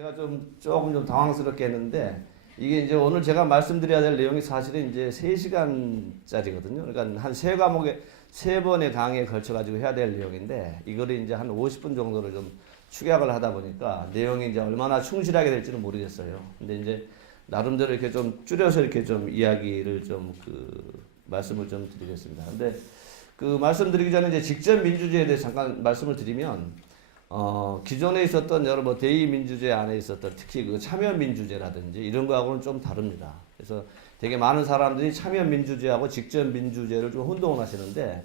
제가 조금 좀 당황스럽게 했는데 이게 이제 오늘 제가 말씀드려야 될 내용이 사실은 이제 3시간짜리거든요. 그러니까 한 세 과목에 세 번의 강의에 걸쳐 가지고 해야 될 내용인데 이거를 이제 한 50분 정도를 좀 축약을 하다 보니까 내용이 이제 얼마나 충실하게 될지는 모르겠어요. 근데 이제 나름대로 이렇게 좀 줄여서 이렇게 좀 이야기를 좀 말씀을 좀 드리겠습니다. 근데 그 말씀드리기 전에 이제 직접 민주주의에 대해 잠깐 말씀을 드리면 기존에 있었던 여러 뭐 대의민주주의 안에 있었던 특히 그 참여민주제라든지 이런 거하고는 좀 다릅니다. 그래서 되게 많은 사람들이 참여민주제하고 직접민주제를 좀 혼동을 하시는데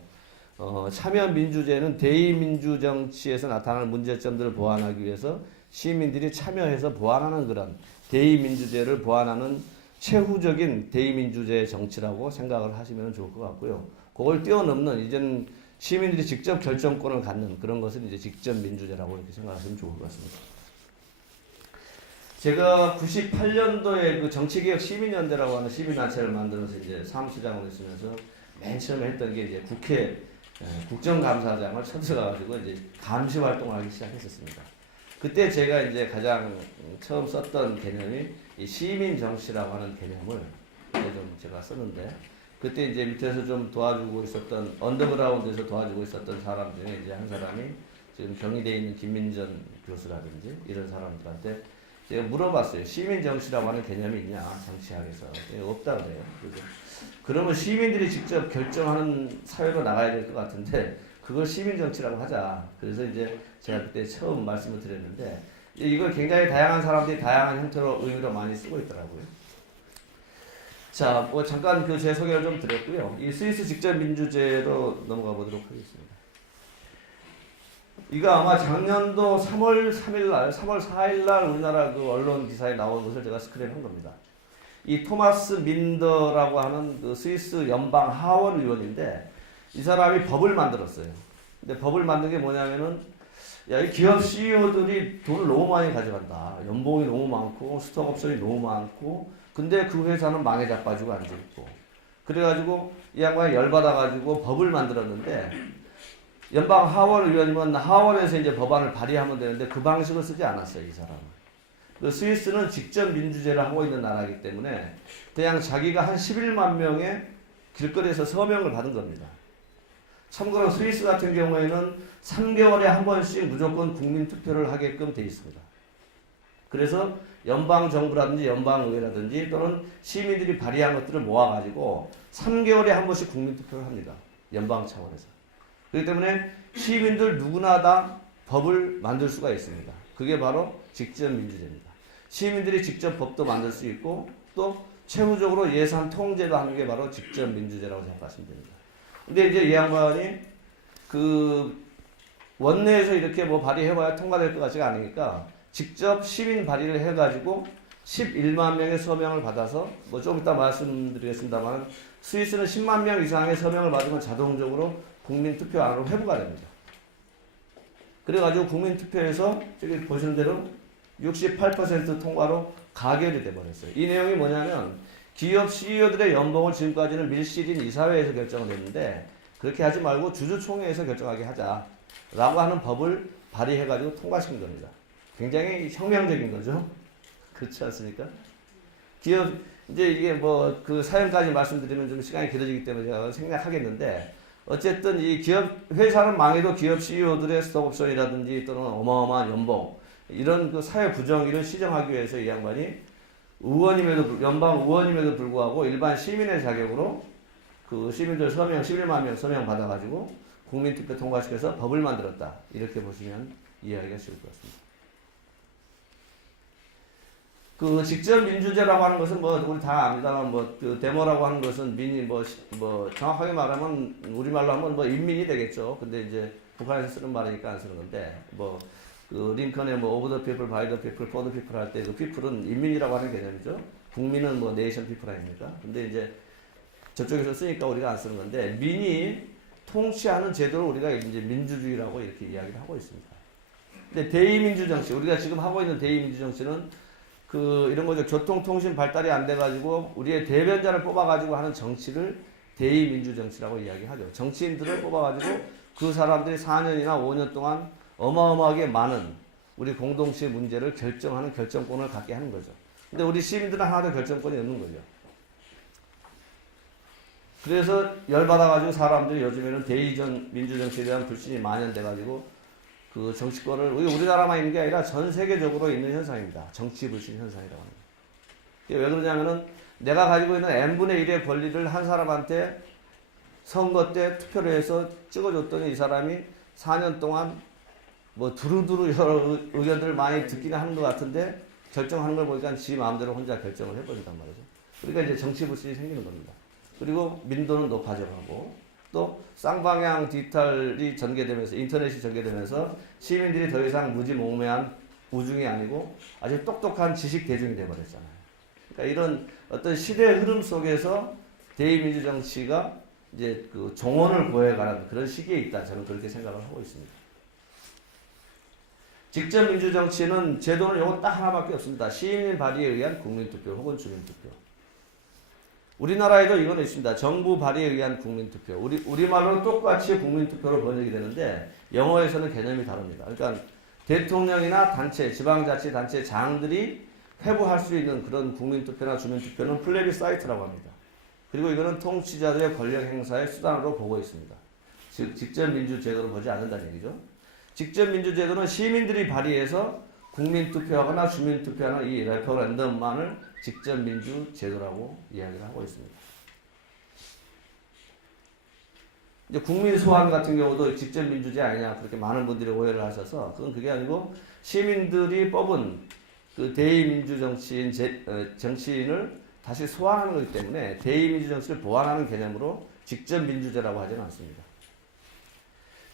참여민주제는 대의민주정치에서 나타나는 문제점들을 보완하기 위해서 시민들이 참여해서 보완하는 그런 대의민주제를 보완하는 최후적인 대의민주제 정치라고 생각을 하시면 좋을 것 같고요. 그걸 뛰어넘는 이제는 시민들이 직접 결정권을 갖는 그런 것은 이제 직접 민주제라고 이렇게 생각하시면 좋을 것 같습니다. 제가 98년도에 그 정치개혁 시민연대라고 하는 시민단체를 만들어서 이제 사무실장으로 있으면서 맨 처음에 했던 게 이제 국회 국정감사장을 쳐들어가지고 이제 감시 활동을 하기 시작했었습니다. 그때 제가 이제 가장 처음 썼던 개념이 이 시민 정치라고 하는 개념을 좀 제가 썼는데 그때 이제 밑에서 좀 도와주고 있었던 언더그라운드에서 도와주고 있었던 사람 중에 이제 한 사람이 지금 경희대에 있는 김민전 교수라든지 이런 사람들한테 제가 물어봤어요. 시민 정치라고 하는 개념이 있냐 정치학에서 없다 그래요. 그러면 시민들이 직접 결정하는 사회로 나가야 될 것 같은데 그걸 시민 정치라고 하자. 그래서 이제 제가 그때 처음 말씀을 드렸는데 이걸 굉장히 다양한 사람들이 다양한 형태로 의미로 많이 쓰고 있더라고요. 자, 뭐 잠깐 그 제 소개를 좀 드렸고요. 이 스위스 직접 민주제로 넘어가 보도록 하겠습니다. 이거 아마 작년도 3월 3일 날, 3월 4일 날 우리나라 그 언론 기사에 나온 것을 제가 스크린한 겁니다. 이 토마스 민더라고 하는 그 스위스 연방 하원 의원인데 이 사람이 법을 만들었어요. 근데 법을 만든 게 뭐냐면은 야, 이 기업 CEO들이 돈을 너무 많이 가져간다. 연봉이 너무 많고 스톡 옵션이 너무 많고 근데 그 회사는 망해 자빠지고 앉아있고 그래가지고 이 양반이 열받아가지고 법을 만들었는데 연방 하원 의원이면 하원에서 이제 법안을 발의하면 되는데 그 방식을 쓰지 않았어요. 이 사람은. 그 스위스는 직접 민주제를 하고 있는 나라이기 때문에 그냥 자기가 한 11만 명의 길거리에서 서명을 받은 겁니다. 참고로 스위스 같은 경우에는 3개월에 한 번씩 무조건 국민투표를 하게끔 돼 있습니다. 그래서 연방정부라든지 연방의회라든지 또는 시민들이 발의한 것들을 모아가지고 3개월에 한 번씩 국민투표를 합니다. 연방 차원에서. 그렇기 때문에 시민들 누구나 다 법을 만들 수가 있습니다. 그게 바로 직접 민주제입니다. 시민들이 직접 법도 만들 수 있고 또 최후적으로 예산 통제도 하는 게 바로 직접 민주제라고 생각하시면 됩니다. 근데 이제 이 양반이 그 원내에서 이렇게 뭐 발의해봐야 통과될 것 같지가 않으니까 직접 시민 발의를 해가지고 11만 명의 서명을 받아서 뭐 좀 이따 말씀드리겠습니다만 스위스는 10만 명 이상의 서명을 받으면 자동적으로 국민투표안으로 회부가 됩니다. 그래가지고 국민투표에서 저기 보시는 대로 68% 통과로 가결이 돼버렸어요. 이 내용이 뭐냐면 기업 CEO들의 연봉을 지금까지는 밀실인 이사회에서 결정을 했는데 그렇게 하지 말고 주주총회에서 결정하게 하자라고 하는 법을 발의해가지고 통과시킨 겁니다. 굉장히 혁명적인 거죠. 그렇지 않습니까? 기업 이제 이게 뭐 그 사연까지 말씀드리면 좀 시간이 길어지기 때문에 제가 생략하겠는데 어쨌든 이 기업 회사는 망해도 기업 CEO들의 스톡옵션이라든지 또는 어마어마한 연봉 이런 그 사회 부정의를 시정하기 위해서 이 양반이 의원임에도 연방 의원임에도 불구하고 일반 시민의 자격으로 그 시민들 서명 11만 명 서명 받아가지고 국민투표 통과시켜서 법을 만들었다 이렇게 보시면 이해하기가 쉬울 것 같습니다. 그 직접 민주제라고 하는 것은 뭐 우리 다 압니다만 뭐 그 데모라고 하는 것은 민이 뭐 정확하게 말하면 우리말로 하면 뭐 인민이 되겠죠. 근데 이제 북한에서 쓰는 말이니까 안 쓰는 건데 뭐 그 링컨의 뭐 오브 더 피플, 바이 더 피플, 포 더 피플 할 때 그 피플은 인민이라고 하는 개념이죠. 국민은 뭐 네이션 피플 아닙니까? 근데 이제 저쪽에서 쓰니까 우리가 안 쓰는 건데 민이 통치하는 제도를 우리가 이제 민주주의라고 이렇게 이야기를 하고 있습니다. 근데 대의민주 정치 우리가 지금 하고 있는 대의민주 정치는 그 이런 거죠. 교통통신 발달이 안 돼가지고 우리의 대변자를 뽑아가지고 하는 정치를 대의민주 정치라고 이야기하죠. 정치인들을 뽑아가지고 그 사람들이 4년이나 5년 동안 어마어마하게 많은 우리 공동체 문제를 결정하는 결정권을 갖게 하는 거죠. 근데 우리 시민들은 하나도 결정권이 없는 거죠. 그래서 열받아가지고 사람들이 요즘에는 대의전 민주정치에 대한 불신이 만연돼가지고 그 정치권을 우리나라만 있는 게 아니라 전 세계적으로 있는 현상입니다. 정치 불신 현상이라고 합니다. 왜 그러냐면은 내가 가지고 있는 n분의 1의 권리를 한 사람한테 선거 때 투표를 해서 찍어줬더니 이 사람이 4년 동안 뭐 두루두루 여러 의견들을 많이 듣기는 하는 것 같은데 결정하는 걸 보니까 지 마음대로 혼자 결정을 해버린단 말이죠. 그러니까 이제 정치 불신이 생기는 겁니다. 그리고 민도는 높아져가고 또 쌍방향 디지털이 전개되면서 인터넷이 전개되면서 시민들이 더 이상 무지몽매한 우중이 아니고 아주 똑똑한 지식 대중이 돼버렸잖아요. 그러니까 이런 어떤 시대의 흐름 속에서 대의민주 정치가 이제 그 종언을 보여가는 그런 시기에 있다. 저는 그렇게 생각을 하고 있습니다. 직접 민주 정치는 제도는 요거 딱 하나밖에 없습니다. 시민 발의에 의한 국민투표 혹은 주민투표. 우리나라에도 이건 있습니다. 정부 발의에 의한 국민투표. 우리말로는 똑같이 국민투표로 번역이 되는데 영어에서는 개념이 다릅니다. 그러니까 대통령이나 단체, 지방자치단체 장들이 회부할 수 있는 그런 국민투표나 주민투표는 플레비사이트라고 합니다. 그리고 이거는 통치자들의 권력 행사의 수단으로 보고 있습니다. 즉 직접 민주제도로 보지 않는다는 얘기죠. 직접 민주제도는 시민들이 발의해서 국민투표하거나 주민투표하는 이 레퍼런덤만을 직접 민주제도라고 이야기를 하고 있습니다. 이제 국민 소환 같은 경우도 직접 민주제 아니냐 그렇게 많은 분들이 오해를 하셔서 그게 아니고 시민들이 뽑은 그 대의민주 정치인을 다시 소환하는 거기 때문에 대의민주 정치를 보완하는 개념으로 직접 민주제라고 하지는 않습니다.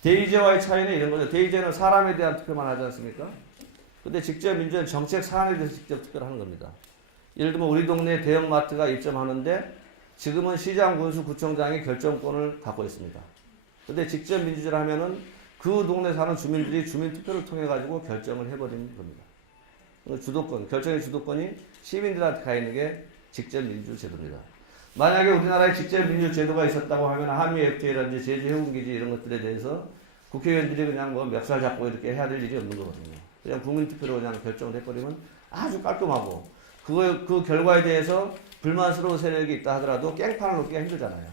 대의제와의 차이는 이런 거죠. 대의제는 사람에 대한 투표만 하지 않습니까? 근데 직접 민주는 정책 사안에 대해서 직접 투표를 하는 겁니다. 예를 들면 우리 동네에 대형마트가 입점하는데 지금은 시장, 군수, 구청장이 결정권을 갖고 있습니다. 근데 직접 민주제를 하면은 그 동네 사는 주민들이 주민투표를 통해 가지고 결정을 해버리는 겁니다. 주도권, 결정의 주도권이 시민들한테 가 있는 게 직접 민주제도입니다. 만약에 우리나라에 직접 민주제도가 있었다고 하면 한미 FTA라든지 제주 해운기지 이런 것들에 대해서 국회의원들이 그냥 뭐 멱살 잡고 이렇게 해야 될 일이 없는 거거든요. 그냥 국민투표로 그냥 결정을 해버리면 아주 깔끔하고 그 결과에 대해서 불만스러운 세력이 있다 하더라도 깽판을 놓기가 힘들잖아요.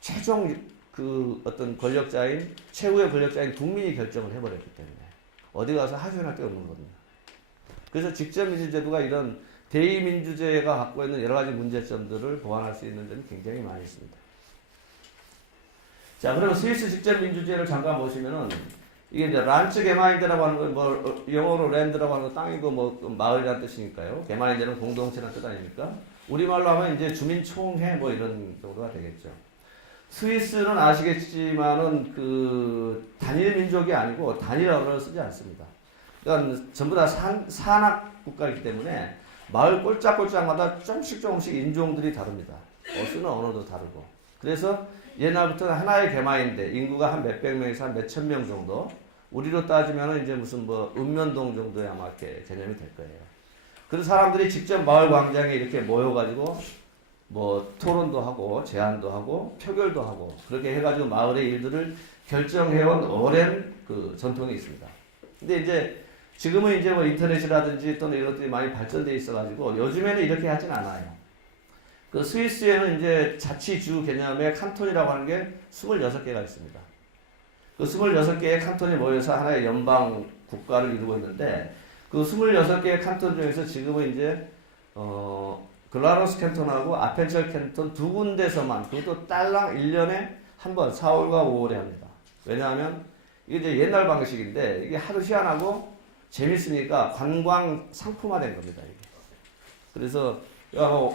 최종 그 어떤 권력자인 최후의 권력자인 국민이 결정을 해버렸기 때문에 어디 가서 하소연할 데 없는 거거든요. 그래서 직접 민주제도가 이런 대의민주제가 갖고 있는 여러 가지 문제점들을 보완할 수 있는 점이 굉장히 많이 있습니다. 자, 그러면 스위스 직접 민주제를 잠깐 보시면은 이게 이제 란츠 게마인데라고 하는 건 뭐 영어로 랜드라고 하는 건 땅이고 뭐 마을이라는 뜻이니까요. 게마인데는 공동체라는 뜻 아닙니까? 우리말로 하면 이제 주민총회 뭐 이런 정도가 되겠죠. 스위스는 아시겠지만은 그 단일 민족이 아니고 단일 언어를 쓰지 않습니다. 그러니까 전부 다 산악 국가이기 때문에 마을 꼴짝꼴짝마다 조금씩 인종들이 다릅니다. 쓰는 언어도 다르고. 그래서 옛날부터 하나의 개마인데 인구가 한 몇백 명에서 한 몇천 명 정도. 우리로 따지면 이제 무슨 뭐 읍면동 정도의 아마 이렇게 개념이 될 거예요. 그래서 사람들이 직접 마을 광장에 이렇게 모여가지고 뭐 토론도 하고 제안도 하고 표결도 하고 그렇게 해가지고 마을의 일들을 결정해온 오랜 그 전통이 있습니다. 근데 이제 지금은 이제 뭐 인터넷이라든지 또는 이런 것들이 많이 발전돼 있어가지고 요즘에는 이렇게 하진 않아요. 그 스위스에는 이제 자치주 개념의 칸톤이라고 하는 게 26개가 있습니다. 그 26개의 칸톤이 모여서 하나의 연방 국가를 이루고 있는데 그 26개의 칸톤 중에서 지금은 이제 글라로스 캔톤하고 아펜철 캔톤 두 군데서만 그것도 딸랑 1년에 한 번 4월과 5월에 합니다. 왜냐하면 이게 이제 옛날 방식인데 이게 하도 희한하고 재밌으니까 관광 상품화된 겁니다. 이게. 그래서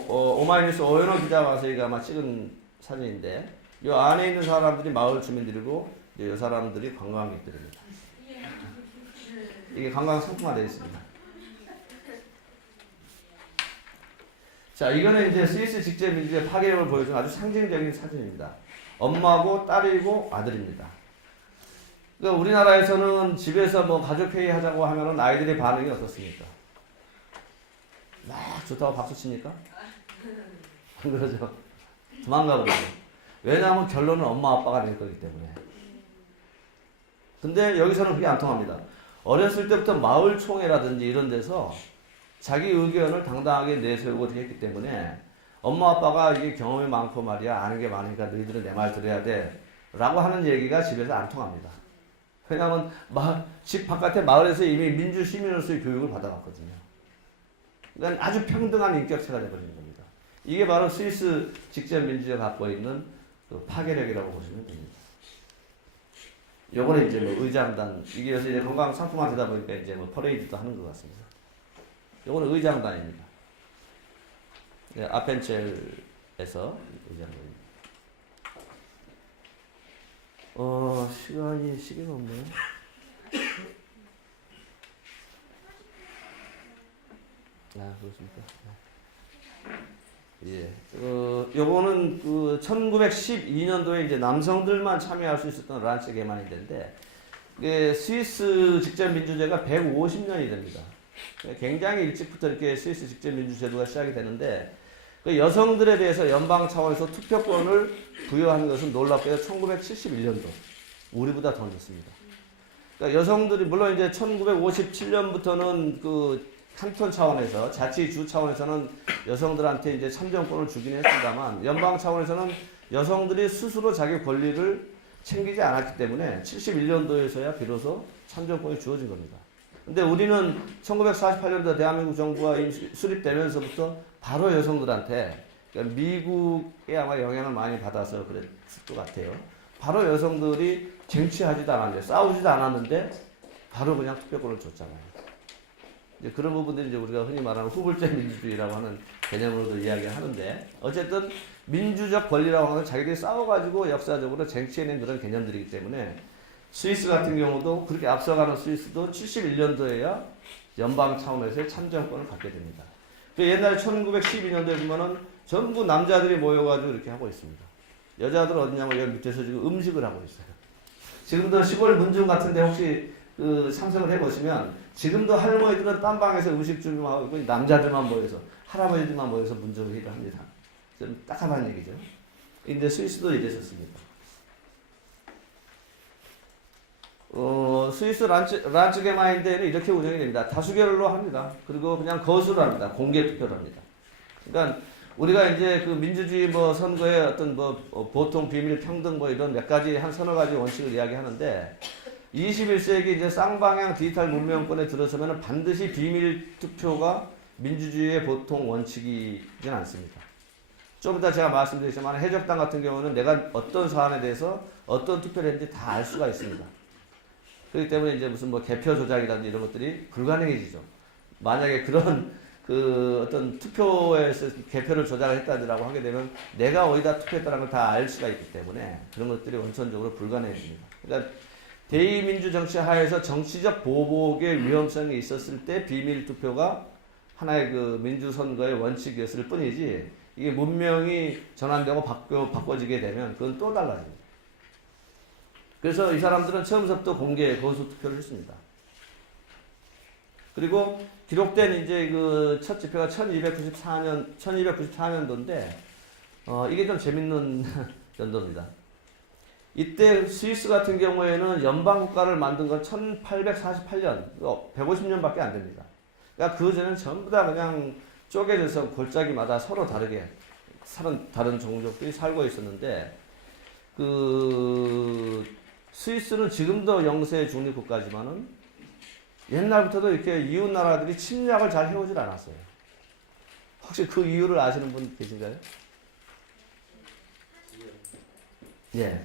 오마이뉴스 오연호 기자가 와서 이거 아마 찍은 사진인데 이 안에 있는 사람들이 마을 주민들이고 이 사람들이 관광객들입니다. 이게 관광 상품화되어 있습니다. 자, 이거는 이제 스위스 직접 민주주의 파괴력을 보여주는 아주 상징적인 사진입니다. 엄마고 딸이고 아들입니다. 그러니까 우리나라에서는 집에서 뭐 가족회의 하자고 하면은 아이들의 반응이 어떻습니까? 막 좋다고 박수 칩니까? 안 그러죠? 도망가 버리죠. 왜냐하면 결론은 엄마 아빠가 낼 거기 때문에. 근데 여기서는 그게 안 통합니다. 어렸을 때부터 마을 총회라든지 이런 데서 자기 의견을 당당하게 내세우고 했기 때문에 엄마 아빠가 이게 경험이 많고 말이야 아는 게 많으니까 너희들은 내 말 들어야 돼 라고 하는 얘기가 집에서 안 통합니다. 왜냐하면 집 바깥에 마을에서 이미 민주 시민으로서의 교육을 받아왔거든요. 그러니까 아주 평등한 인격체가 되어버리는 겁니다. 이게 바로 스위스 직접 민주주의가 갖고 있는 그 파괴력이라고 보시면 됩니다. 요거는 이제 뭐 의장단, 이게 요새 이제 건강 상품화 되다 보니까 이제 뭐 퍼레이드도 하는 것 같습니다. 요거는 의장단입니다. 네, 아펜첼에서 의장단입니다. 시간이 없네요. 아, 그렇습니까? 예. 요거는 그 1912년도에 이제 남성들만 참여할 수 있었던 란츠 개만인데, 스위스 직접 민주제가 150년이 됩니다. 굉장히 일찍부터 이렇게 스위스 직접 민주제도가 시작이 되는데, 그 여성들에 대해서 연방 차원에서 투표권을 부여하는 것은 놀랍게도 1971년도. 우리보다 더 늦습니다. 그러니까 여성들이, 물론 이제 1957년부터는 그 칸톤 차원에서, 자치주 차원에서는 여성들한테 이제 참정권을 주긴 했습니다만, 연방 차원에서는 여성들이 스스로 자기 권리를 챙기지 않았기 때문에 71년도에서야 비로소 참정권이 주어진 겁니다. 근데 우리는 1948년도 대한민국 정부가 수립되면서부터 바로 여성들한테, 그러니까 미국에 아마 영향을 많이 받아서 그랬을 것 같아요. 바로 여성들이 쟁취하지도 않았는데, 싸우지도 않았는데, 바로 그냥 투표권을 줬잖아요. 이제 그런 부분들이 이제 우리가 흔히 말하는 후불제 민주주의라고 하는 개념으로도 이야기하는데, 어쨌든 민주적 권리라고 하는 건 자기들이 싸워가지고 역사적으로 쟁취해낸 그런 개념들이기 때문에, 스위스 같은 경우도 그렇게 앞서가는 스위스도 71년도에야 연방 차원에서의 참정권을 갖게 됩니다. 옛날에 1912년도에 보면은 전부 남자들이 모여가지고 이렇게 하고 있습니다. 여자들은 어디냐면 여기 밑에서 지금 음식을 하고 있어요. 지금도 시골 문중 같은데 혹시 그 참석을 해보시면 지금도 할머니들은 딴 방에서 음식 준비하고 있고 남자들만 모여서, 할아버지들만 모여서 문정회의를 합니다. 좀 딱하다는 얘기죠. 근데 스위스도 이랬었습니다. 스위스 란츠 게마인데는 이렇게 운영이 됩니다. 다수결로 합니다. 그리고 그냥 거수를 합니다. 공개 투표를 합니다. 그러니까 우리가 이제 그 민주주의 뭐 선거에 어떤 뭐 보통 비밀 평등 뭐 이런 몇 가지 한 서너 가지 원칙을 이야기하는데, 21세기 이제 쌍방향 디지털 문명권에 들어서면 반드시 비밀 투표가 민주주의의 보통 원칙이진 않습니다. 좀 이따 제가 말씀드리지만 해적당 같은 경우는 내가 어떤 사안에 대해서 어떤 투표를 했는지 다 알 수가 있습니다. 그렇기 때문에 이제 무슨 뭐 개표 조작이라든지 이런 것들이 불가능해지죠. 만약에 그런 그 어떤 투표에서 개표를 조작했다라고 하게 되면 내가 어디다 투표했다는 걸 다 알 수가 있기 때문에 그런 것들이 원천적으로 불가능해집니다. 그러니까 대의민주 정치 하에서 정치적 보복의 위험성이 있었을 때 비밀 투표가 하나의 그 민주선거의 원칙이었을 뿐이지, 이게 문명이 전환되고 바꿔지게 되면 그건 또 달라집니다. 그래서 이 사람들은 처음부터 공개 거수 투표를 했습니다. 그리고 기록된 이제 그 첫 집회가 1294년도인데, 이게 좀 재밌는 연도입니다. 이때 스위스 같은 경우에는 연방국가를 만든 건 1848년, 150년밖에 안 됩니다. 그러니까 그 전에는 전부 다 그냥 쪼개져서 골짜기마다 서로 다르게 다른 종족들이 살고 있었는데, 스위스는 지금도 영세 중립국가지만은 옛날부터도 이렇게 이웃 나라들이 침략을 잘 해오질 않았어요. 혹시 그 이유를 아시는 분 계신가요? 예.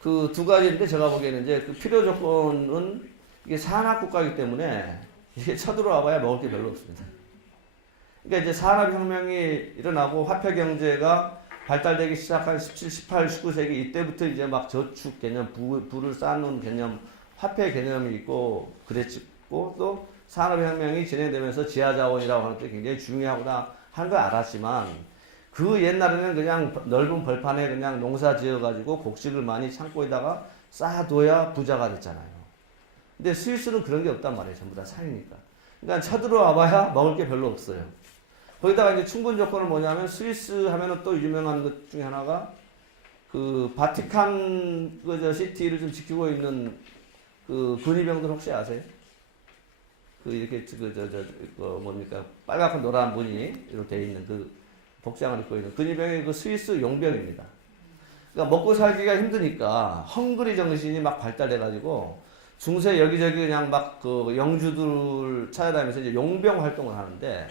그 두 가지인데 제가 보기에는 이제 그 필요 조건은 이게 산악국가이기 때문에 이게 쳐들어와봐야 먹을 게 별로 없습니다. 그러니까 이제 산업혁명이 일어나고 화폐 경제가 발달되기 시작한 17, 18, 19세기 이때부터 이제 막 저축 개념, 부를 쌓는 개념, 화폐 개념이 있고 그랬고, 또 산업혁명이 진행되면서 지하자원이라고 하는 게 굉장히 중요하구나 하는 걸 알았지만, 그 옛날에는 그냥 넓은 벌판에 그냥 농사 지어가지고 곡식을 많이 창고에다가 쌓아둬야 부자가 됐잖아요. 근데 스위스는 그런 게 없단 말이에요. 전부 다 산이니까. 그러니까 쳐들어와봐야 먹을 게 별로 없어요. 거기다가 이제 충분 조건은 뭐냐면, 스위스 하면은 또 유명한 것 중에 하나가 그 바티칸 시티를 좀 지키고 있는 그 근위병들 혹시 아세요? 그 이렇게 뭡니까 빨갛고 노란 무늬로 되어 있는 그 복장을 입고 있는 근위병이 그 스위스 용병입니다. 그러니까 먹고 살기가 힘드니까 헝그리 정신이 막 발달해가지고 중세 여기저기 그냥 막 그 영주들 찾아다니면서 이제 용병 활동을 하는데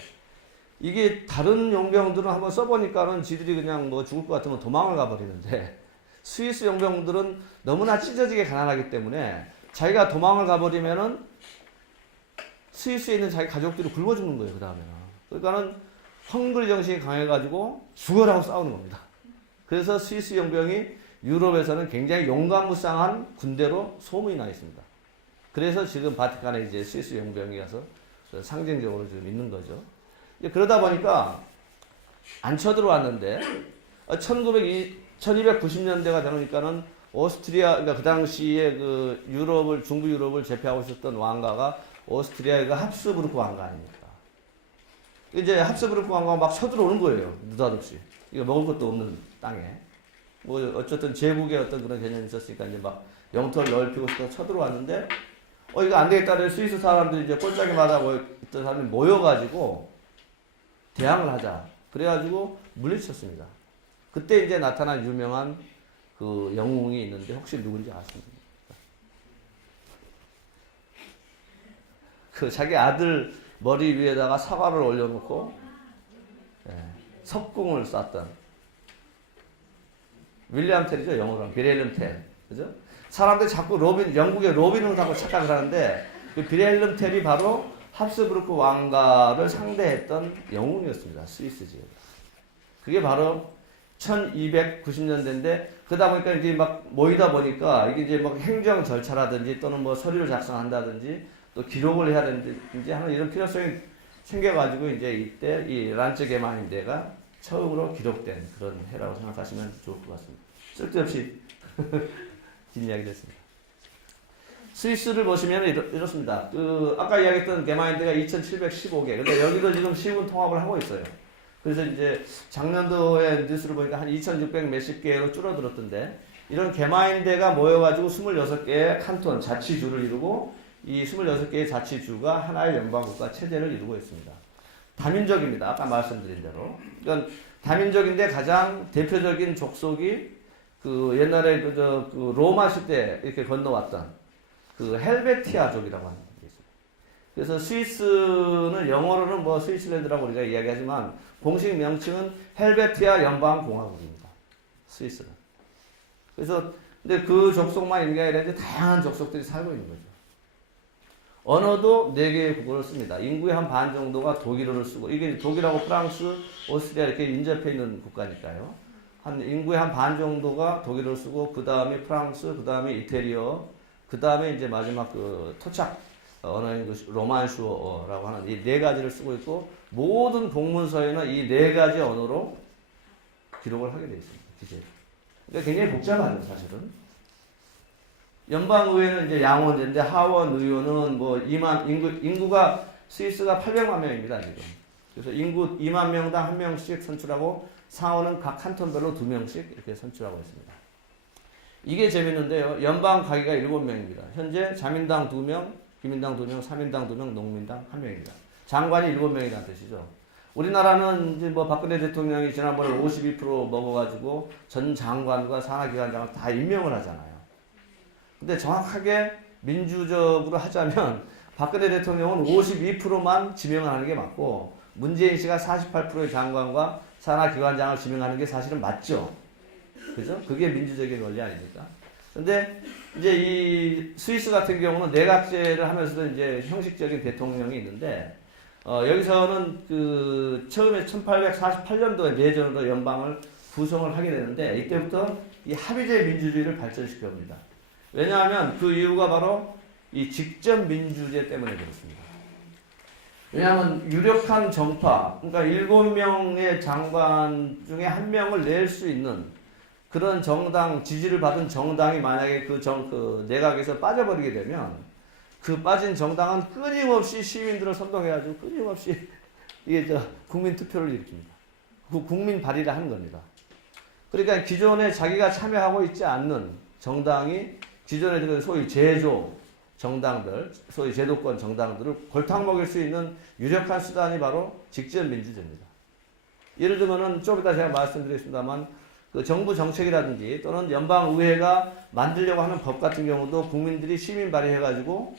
이게 다른 용병들은 한번 써보니까는 지들이 그냥 뭐 죽을 것 같으면 도망을 가버리는데 스위스 용병들은 너무나 찢어지게 가난하기 때문에 자기가 도망을 가버리면은 스위스에 있는 자기 가족들이 굶어 죽는 거예요, 그 다음에는. 그러니까는 헝그리 정신이 강해가지고 죽어라고 싸우는 겁니다. 그래서 스위스 용병이 유럽에서는 굉장히 용감무쌍한 군대로 소문이 나 있습니다. 그래서 지금 바티칸에 이제 스위스 용병이 가서 상징적으로 지금 있는 거죠. 그러다 보니까 안 쳐들어왔는데 1290년대가 되니까는 오스트리아, 그러니까 그 당시에 그 유럽을, 중부 유럽을 제패하고 있었던 왕가가 오스트리아의 그 합스부르크 왕가 아닙니까? 이제 합스부르크 왕가가 막 쳐들어오는 거예요. 느닷없이. 이거 먹을 것도 없는 땅에. 뭐, 어쨌든 제국의 어떤 그런 개념이 있었으니까 이제 막 영토를 넓히고 쳐들어왔는데, 이거 안 되겠다. 그래서 스위스 사람들이 이제 꼴짝이마다 있던 사람들이 모여가지고 대항을 하자. 그래가지고 물리쳤습니다. 그때 이제 나타난 유명한 그 영웅이 있는데 혹시 누군지 아십니까? 그 자기 아들 머리 위에다가 사과를 올려놓고 석궁을 쐈던 윌리엄 텔이죠. 영어로는 비렐름 텔. 그죠? 사람들이 자꾸 영국의 로빈을 자꾸 착각을 하는데 그 비렐름 텔이 바로 합스부르크 왕가를 상대했던 영웅이었습니다. 스위스 지역. 그게 바로 1290년대인데 그러다 보니까 이제 막 모이다 보니까 이게 이제 뭐 행정 절차라든지 또는 뭐 서류를 작성한다든지 또 기록을 해야 되는지 하는 이런 필요성이 생겨가지고 이제 이때 이 란츠게마인대가 처음으로 기록된 그런 해라고 생각하시면 좋을 것 같습니다. 쓸데없이 긴 이야기 됐습니다. 스위스를 보시면 이렇습니다. 아까 이야기했던 게마인대가 2715개. 근데 여기도 지금 시군 통합을 하고 있어요. 그래서 이제 작년도에 뉴스를 보니까 한 2600 몇십 개로 줄어들었던데 이런 게마인대가 모여가지고 26개의 칸톤, 자치주를 이루고 이 26개의 자치주가 하나의 연방국가 체제를 이루고 있습니다. 다민족입니다. 아까 말씀드린 대로. 그러니까 다민족인데 가장 대표적인 족속이 그 옛날에 그 로마 시대 이렇게 건너왔던 그 헬베티아족이라고 하는 게 있습니다. 그래서 스위스는 영어로는 뭐 스위스랜드라고 우리가 이야기하지만 공식 명칭은 헬베티아 연방공화국입니다. 스위스는. 그래서 근데 그 족속만 있는 게 아니라 이제 다양한 족속들이 살고 있는 거죠. 언어도 4개의 국어를 씁니다. 인구의 한 반 정도가 독일어를 쓰고 이게 독일하고 프랑스, 오스트리아 이렇게 인접해 있는 국가니까요. 한 인구의 한 반 정도가 독일어를 쓰고 그 다음에 프랑스, 그 다음에 이태리어, 그 다음에 이제 마지막 그 토착 언어인 그 로만슈어라고 하는 이 4가지를 쓰고 있고 모든 공문서에는 이 4가지 언어로 기록을 하게 되어 있습니다. 기재. 그러니까 굉장히 복잡하죠, 사실은. 연방의회는 이제 양원제인데 하원의원은 뭐 인구가 스위스가 800만 명입니다, 지금. 그래서 인구 2만 명당 1명씩 선출하고 상원은 각 칸톤별로 2명씩 이렇게 선출하고 있습니다. 이게 재밌는데요. 연방 가기가 7명입니다. 현재 자민당 2명, 기민당 2명, 3인당 2명, 농민당 1명입니다. 장관이 7명이라는 뜻이죠. 우리나라는 이제 뭐 박근혜 대통령이 지난번에 52% 먹어가지고 전 장관과 산하기관장을 다 임명을 하잖아요. 근데 정확하게 민주적으로 하자면 박근혜 대통령은 52%만 지명을 하는 게 맞고 문재인 씨가 48%의 장관과 산하기관장을 지명하는 게 사실은 맞죠. 그죠? 그게 민주적인 원리 아닙니까? 근데 이제 이 스위스 같은 경우는 내각제를 하면서도 이제 형식적인 대통령이 있는데 여기서는 그 처음에 1848년도에 내전으로 연방을 구성을 하게 되는데 이때부터 이 합의제 민주주의를 발전시켜 옵니다. 왜냐하면 그 이유가 바로 이 직접 민주제 때문에 그렇습니다. 왜냐하면 유력한 정파, 그러니까 7명의 장관 중에 1명을 낼 수 있는 그런 정당, 지지를 받은 정당이 만약에 그 내각에서 빠져버리게 되면 그 빠진 정당은 끊임없이 시민들을 선동해가지고 끊임없이 이게 국민 투표를 일으킵니다. 그 국민 발의를 하는 겁니다. 그러니까 기존에 자기가 참여하고 있지 않는 정당이 기존에 소위 제조, 정당들, 소위 제도권 정당들을 골탕 먹일 수 있는 유력한 수단이 바로 직접 민주제입니다. 예를 들면은 좀 이따 제가 말씀드리겠습니다만 그 정부 정책이라든지 또는 연방의회가 만들려고 하는 법 같은 경우도 국민들이 시민 발의해가지고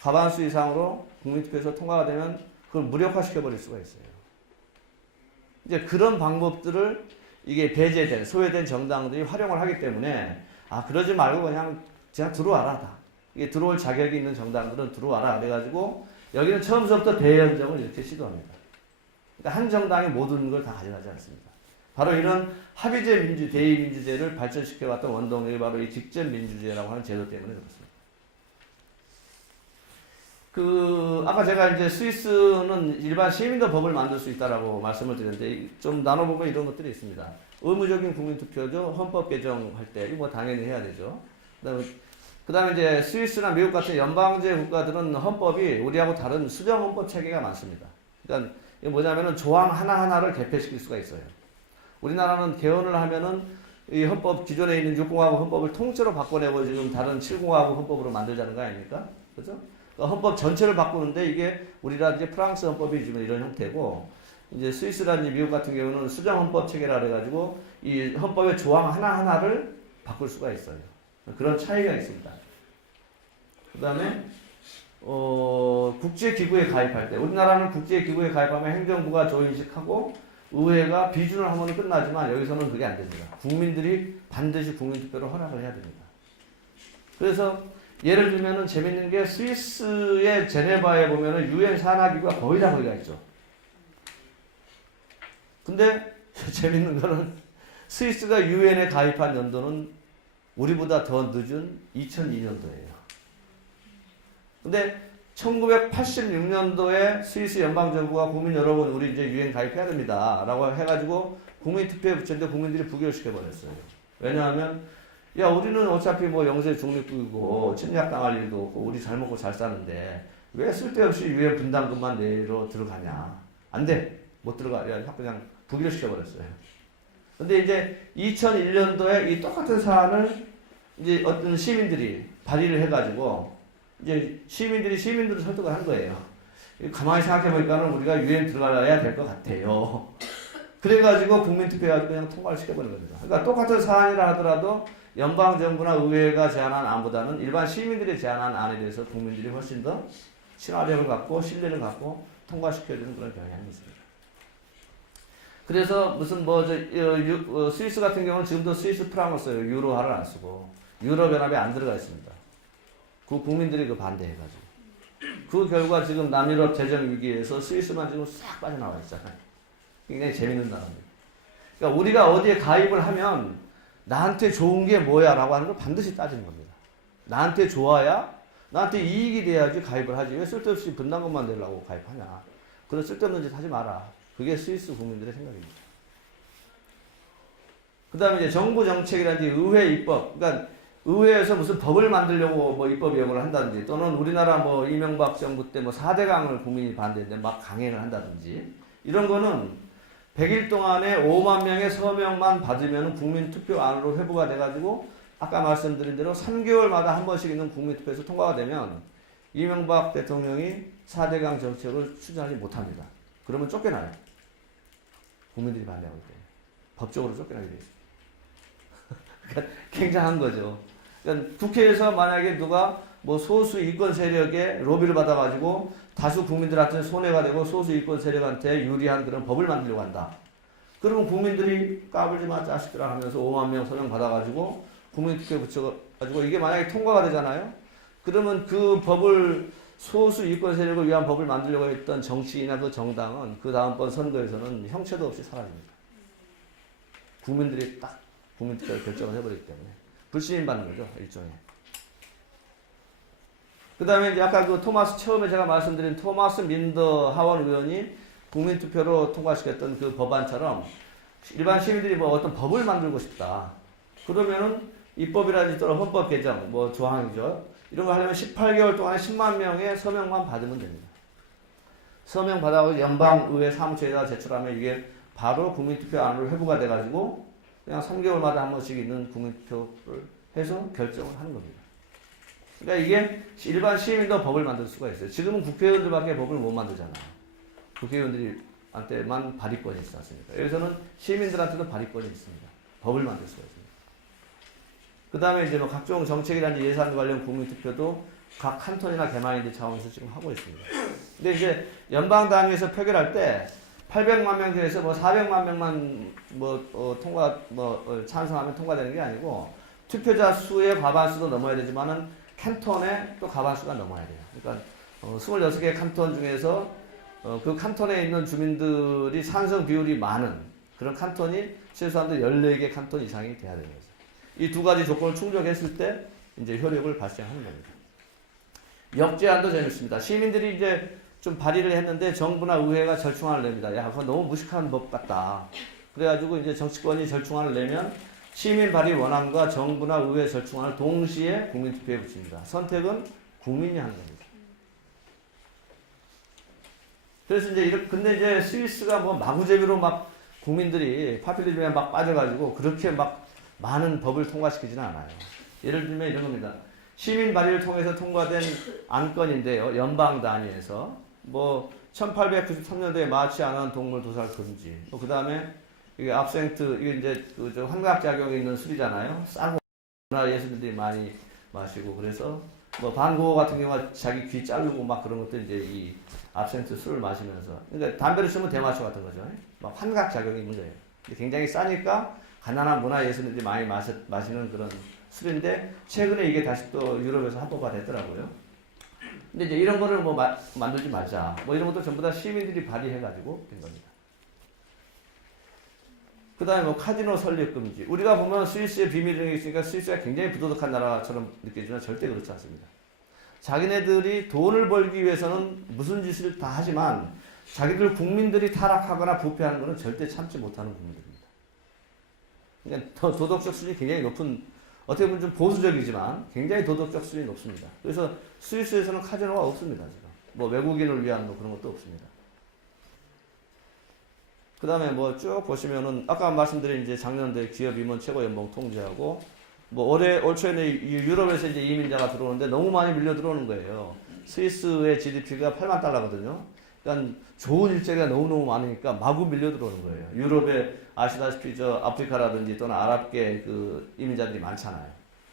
과반수 이상으로 국민투표에서 통과가 되면 그걸 무력화시켜버릴 수가 있어요. 이제 그런 방법들을 이게 배제된, 소외된 정당들이 활용을 하기 때문에 그러지 말고 그냥 들어와라. 다. 이게 들어올 자격이 있는 정당들은 들어와라. 그래가지고 여기는 처음부터 대연정을 이렇게 시도합니다. 그러니까 한 정당이 모든 걸 다 가져가지 않습니다. 바로 이런 합의제 민주, 대의민주제를 발전시켜왔던 원동력이 바로 이 직접민주제라고 하는 제도 때문에 그렇습니다. 아까 제가 이제 스위스는 일반 시민도 법을 만들 수 있다라고 말씀을 드렸는데, 좀 나눠보면 이런 것들이 있습니다. 의무적인 국민투표죠. 헌법 개정할 때, 이거 뭐 당연히 해야 되죠. 그 다음에 이제 스위스나 미국 같은 연방제 국가들은 헌법이 우리하고 다른 수정 헌법 체계가 많습니다. 그러니까 이게 뭐냐면은 조항 하나하나를 개폐시킬 수가 있어요. 우리나라는 개헌을 하면은 이 헌법, 기존에 있는 6공화국 헌법을 통째로 바꿔내고 지금 다른 7공화국 헌법으로 만들자는 거 아닙니까? 그죠? 그러니까 헌법 전체를 바꾸는데 이게 우리라든지 프랑스 헌법이 지금 이런 형태고, 이제 스위스라든지 미국 같은 경우는 수정 헌법 체계라 그래가지고 이 헌법의 조항 하나하나를 바꿀 수가 있어요. 그런 차이가 있습니다. 그 다음에 국제기구에 가입할 때, 우리나라는 국제기구에 가입하면 행정부가 조인식하고 의회가 비준을 하면 끝나지만 여기서는 그게 안 됩니다. 국민들이 반드시 국민투표로 허락을 해야 됩니다. 그래서 예를 들면은 재밌는 게 스위스의 제네바에 보면은 유엔 산하기구가 거의 다 거기가 있죠. 근데 재밌는 거는 스위스가 유엔에 가입한 연도는 우리보다 더 늦은 2002년도예요. 근데 1986년도에 스위스 연방정부가 국민 여러분 우리 이제 유엔 가입해야 됩니다 라고 해가지고 국민투표에 붙였는데 국민들이 부결시켜버렸어요. 왜냐하면 야 우리는 어차피 뭐 영세 중립국이고 침략당할 일도 없고 우리 잘 먹고 잘 사는데 왜 쓸데없이 유엔 분담금만 내로 들어가냐. 안 돼. 못 들어가. 그냥 부결시켜버렸어요. 근데 이제 2001년도에 이 똑같은 사안을 이제 어떤 시민들이 발의를 해가지고 이제 시민들을 설득을 한 거예요. 가만히 생각해보니까는 우리가 유엔 들어가야 될 것 같아요. 그래가지고 국민투표해가지고 그냥 통과를 시켜버린 겁니다. 그러니까 똑같은 사안이라 하더라도 연방정부나 의회가 제안한 안보다는 일반 시민들이 제안한 안에 대해서 국민들이 훨씬 더 친화력을 갖고 신뢰를 갖고 통과시켜주는 그런 경향이 있습니다. 그래서 무슨 스위스 같은 경우는 지금도 스위스 프랑을 써요. 유로화를 안 쓰고 유럽연합에 안 들어가 있습니다. 그 국민들이 반대해가지고 그 결과 지금 남유럽 재정 위기에서 스위스만 지금 싹 빠져나와 있잖아요. 굉장히 재밌는 나라입니다. 그러니까 우리가 어디에 가입을 하면 나한테 좋은 게 뭐야 라고 하는 걸 반드시 따지는 겁니다. 나한테 좋아야 나한테 이익이 돼야지 가입을 하지. 왜 쓸데없이 분담금만 내려고 가입하냐. 그런 쓸데없는 짓 하지 마라. 그게 스위스 국민들의 생각입니다. 그 다음에 이제 정부 정책이라든지 의회 입법, 그러니까 의회에서 무슨 법을 만들려고 입법 예고를 한다든지 또는 우리나라 이명박 정부 때 4대강을 국민이 반대했는데 막 강행을 한다든지 이런 거는 100일 동안에 5만 명의 서명만 받으면 국민투표안으로 회부가 돼가지고 아까 말씀드린 대로 3개월마다 한 번씩 있는 국민투표에서 통과가 되면 이명박 대통령이 4대강 정책을 추진하지 못합니다. 그러면 쫓겨나요. 국민들이 반대하기 때문에. 법적으로 쫓겨나게 돼 있습니다. 그러니까 굉장한 거죠. 그러니까 국회에서 만약에 누가 소수 이권 세력의 로비를 받아가지고 다수 국민들한테 손해가 되고 소수 이권 세력한테 유리한 그런 법을 만들려고 한다. 그러면 국민들이 까불지 마 자식들아 하면서 5만 명 서명 받아가지고 국민투표에 붙여가지고 이게 만약에 통과가 되잖아요. 그러면 그 법을 소수 이권 세력을 위한 법을 만들려고 했던 정치인이나 그 정당은 그 다음번 선거에서는 형체도 없이 사라집니다. 국민들이 딱 국민투표를 결정을 해버리기 때문에 불신임 받는 거죠, 일종의. 그 다음에 이제 아까 처음에 제가 말씀드린 토마스 민더 하원 의원이 국민투표로 통과시켰던 그 법안처럼 일반 시민들이 어떤 법을 만들고 싶다. 그러면은 입법이라든지 또는 헌법 개정, 조항이죠. 이런 거 하려면 18개월 동안에 10만 명의 서명만 받으면 됩니다. 서명 받아서 연방의회 사무처에다 제출하면 이게 바로 국민투표 안으로 회부가 돼가지고 그냥 3개월마다 한 번씩 있는 국민투표를 해서 결정을 하는 겁니다. 그러니까 이게 일반 시민도 법을 만들 수가 있어요. 지금은 국회의원들밖에 법을 못 만들잖아요. 국회의원들한테만 발의권이 있지 않습니까? 여기서는 시민들한테도 발의권이 있습니다. 법을 만들 수가 있습니다. 그 다음에 이제 뭐 각종 정책이라든지 예산 관련 국민투표도 각 칸톤이나 개망인들 차원에서 지금 하고 있습니다. 근데 이제 연방 단위에서 표결할 때 800만 명 중에서 뭐 400만 명만 찬성하면 통과되는 게 아니고 투표자 수의 과반수도 넘어야 되지만은 칸톤의 또 과반수가 넘어야 돼요. 그러니까 26개 칸톤 중에서 그 칸톤에 있는 주민들이 찬성 비율이 많은 그런 칸톤이 최소한도 14개 칸톤 이상이 돼야 되는 거죠. 이 두 가지 조건을 충족했을 때 이제 효력을 발생하는 겁니다. 역제한도 재밌습니다. 시민들이 이제 좀 발의를 했는데 정부나 의회가 절충안을 냅니다. 야, 그건 너무 무식한 법 같다. 그래가지고 이제 정치권이 절충안을 내면 시민 발의 원안과 정부나 의회 절충안을 동시에 국민투표에 붙입니다. 선택은 국민이 하는 겁니다. 그래서 이제 근데 이제 스위스가 뭐 마구제비로 막 국민들이 파퓰리즘에 막 빠져가지고 그렇게 막 많은 법을 통과시키지는 않아요. 예를 들면 이런 겁니다. 시민 발의를 통해서 통과된 안건인데요. 연방 단위에서 뭐 1893년도에 마취 안 한 동물 도살 금지. 그 다음에 이게 압생트 이게 이제 그 환각작용이 있는 술이잖아요. 싸고 문화 예술들이 많이 마시고 그래서 뭐 반고 같은 경우가 자기 귀 자르고 막 그런 것들 이제 이 압센트 술을 마시면서 그러니까 담배를 쓰면 대마초 같은 거죠. 막 환각작용이 있는 거예요. 굉장히 싸니까 가난한 문화 예술들이 많이 마시는 그런 술인데 최근에 이게 다시 또 유럽에서 합법화 됐더라고요. 근데 이제 이런 거를 뭐 만들지 말자. 뭐 이런 것도 전부 다 시민들이 발의해가지고 된 겁니다. 그 다음에 뭐 카지노 설립 금지. 우리가 보면 스위스의 비밀이 있으니까 스위스가 굉장히 부도덕한 나라처럼 느껴지지만 절대 그렇지 않습니다. 자기네들이 돈을 벌기 위해서는 무슨 짓을 다 하지만 자기들 국민들이 타락하거나 부패하는 것은 절대 참지 못하는 국민들입니다. 그러니까 도덕적 수준이 굉장히 높은, 어떻게 보면 좀 보수적이지만 굉장히 도덕적 수준이 높습니다. 그래서 스위스에서는 카지노가 없습니다. 지금. 뭐 외국인을 위한 뭐 그런 것도 없습니다. 그 다음에 뭐 쭉 보시면은 아까 말씀드린 이제 작년도에 기업 임원 최고 연봉 통제하고 뭐 올 초에는 유럽에서 이제 이민자가 들어오는데 너무 많이 밀려 들어오는 거예요. 스위스의 GDP가 8만 달러거든요. 그러니까 좋은 일자리가 너무너무 많으니까 마구 밀려 들어오는 거예요. 유럽에 아시다시피 저 아프리카라든지 또는 아랍계 그 이민자들이 많잖아요.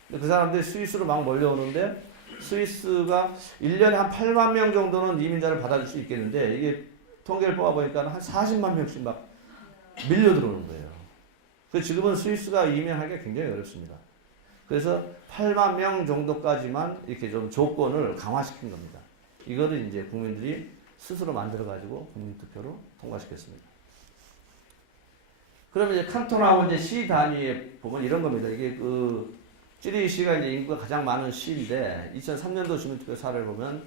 근데 그 사람들이 스위스로 막 몰려오는데 스위스가 1년에 한 8만 명 정도는 이민자를 받아줄 수 있겠는데 이게 통계를 뽑아보니까 한 40만 명씩 막 밀려 들어오는 거예요. 그래서 지금은 스위스가 이민하기가 굉장히 어렵습니다. 그래서 8만 명 정도까지만 이렇게 좀 조건을 강화시킨 겁니다. 이거를 이제 국민들이 스스로 만들어가지고 국민투표로 통과시켰습니다. 그러면 이제 칸톤하고 이제 시 단위에 보면 이런 겁니다. 이게 그 찌리시가 이제 인구가 가장 많은 시인데 2003년도 주민투표 사례를 보면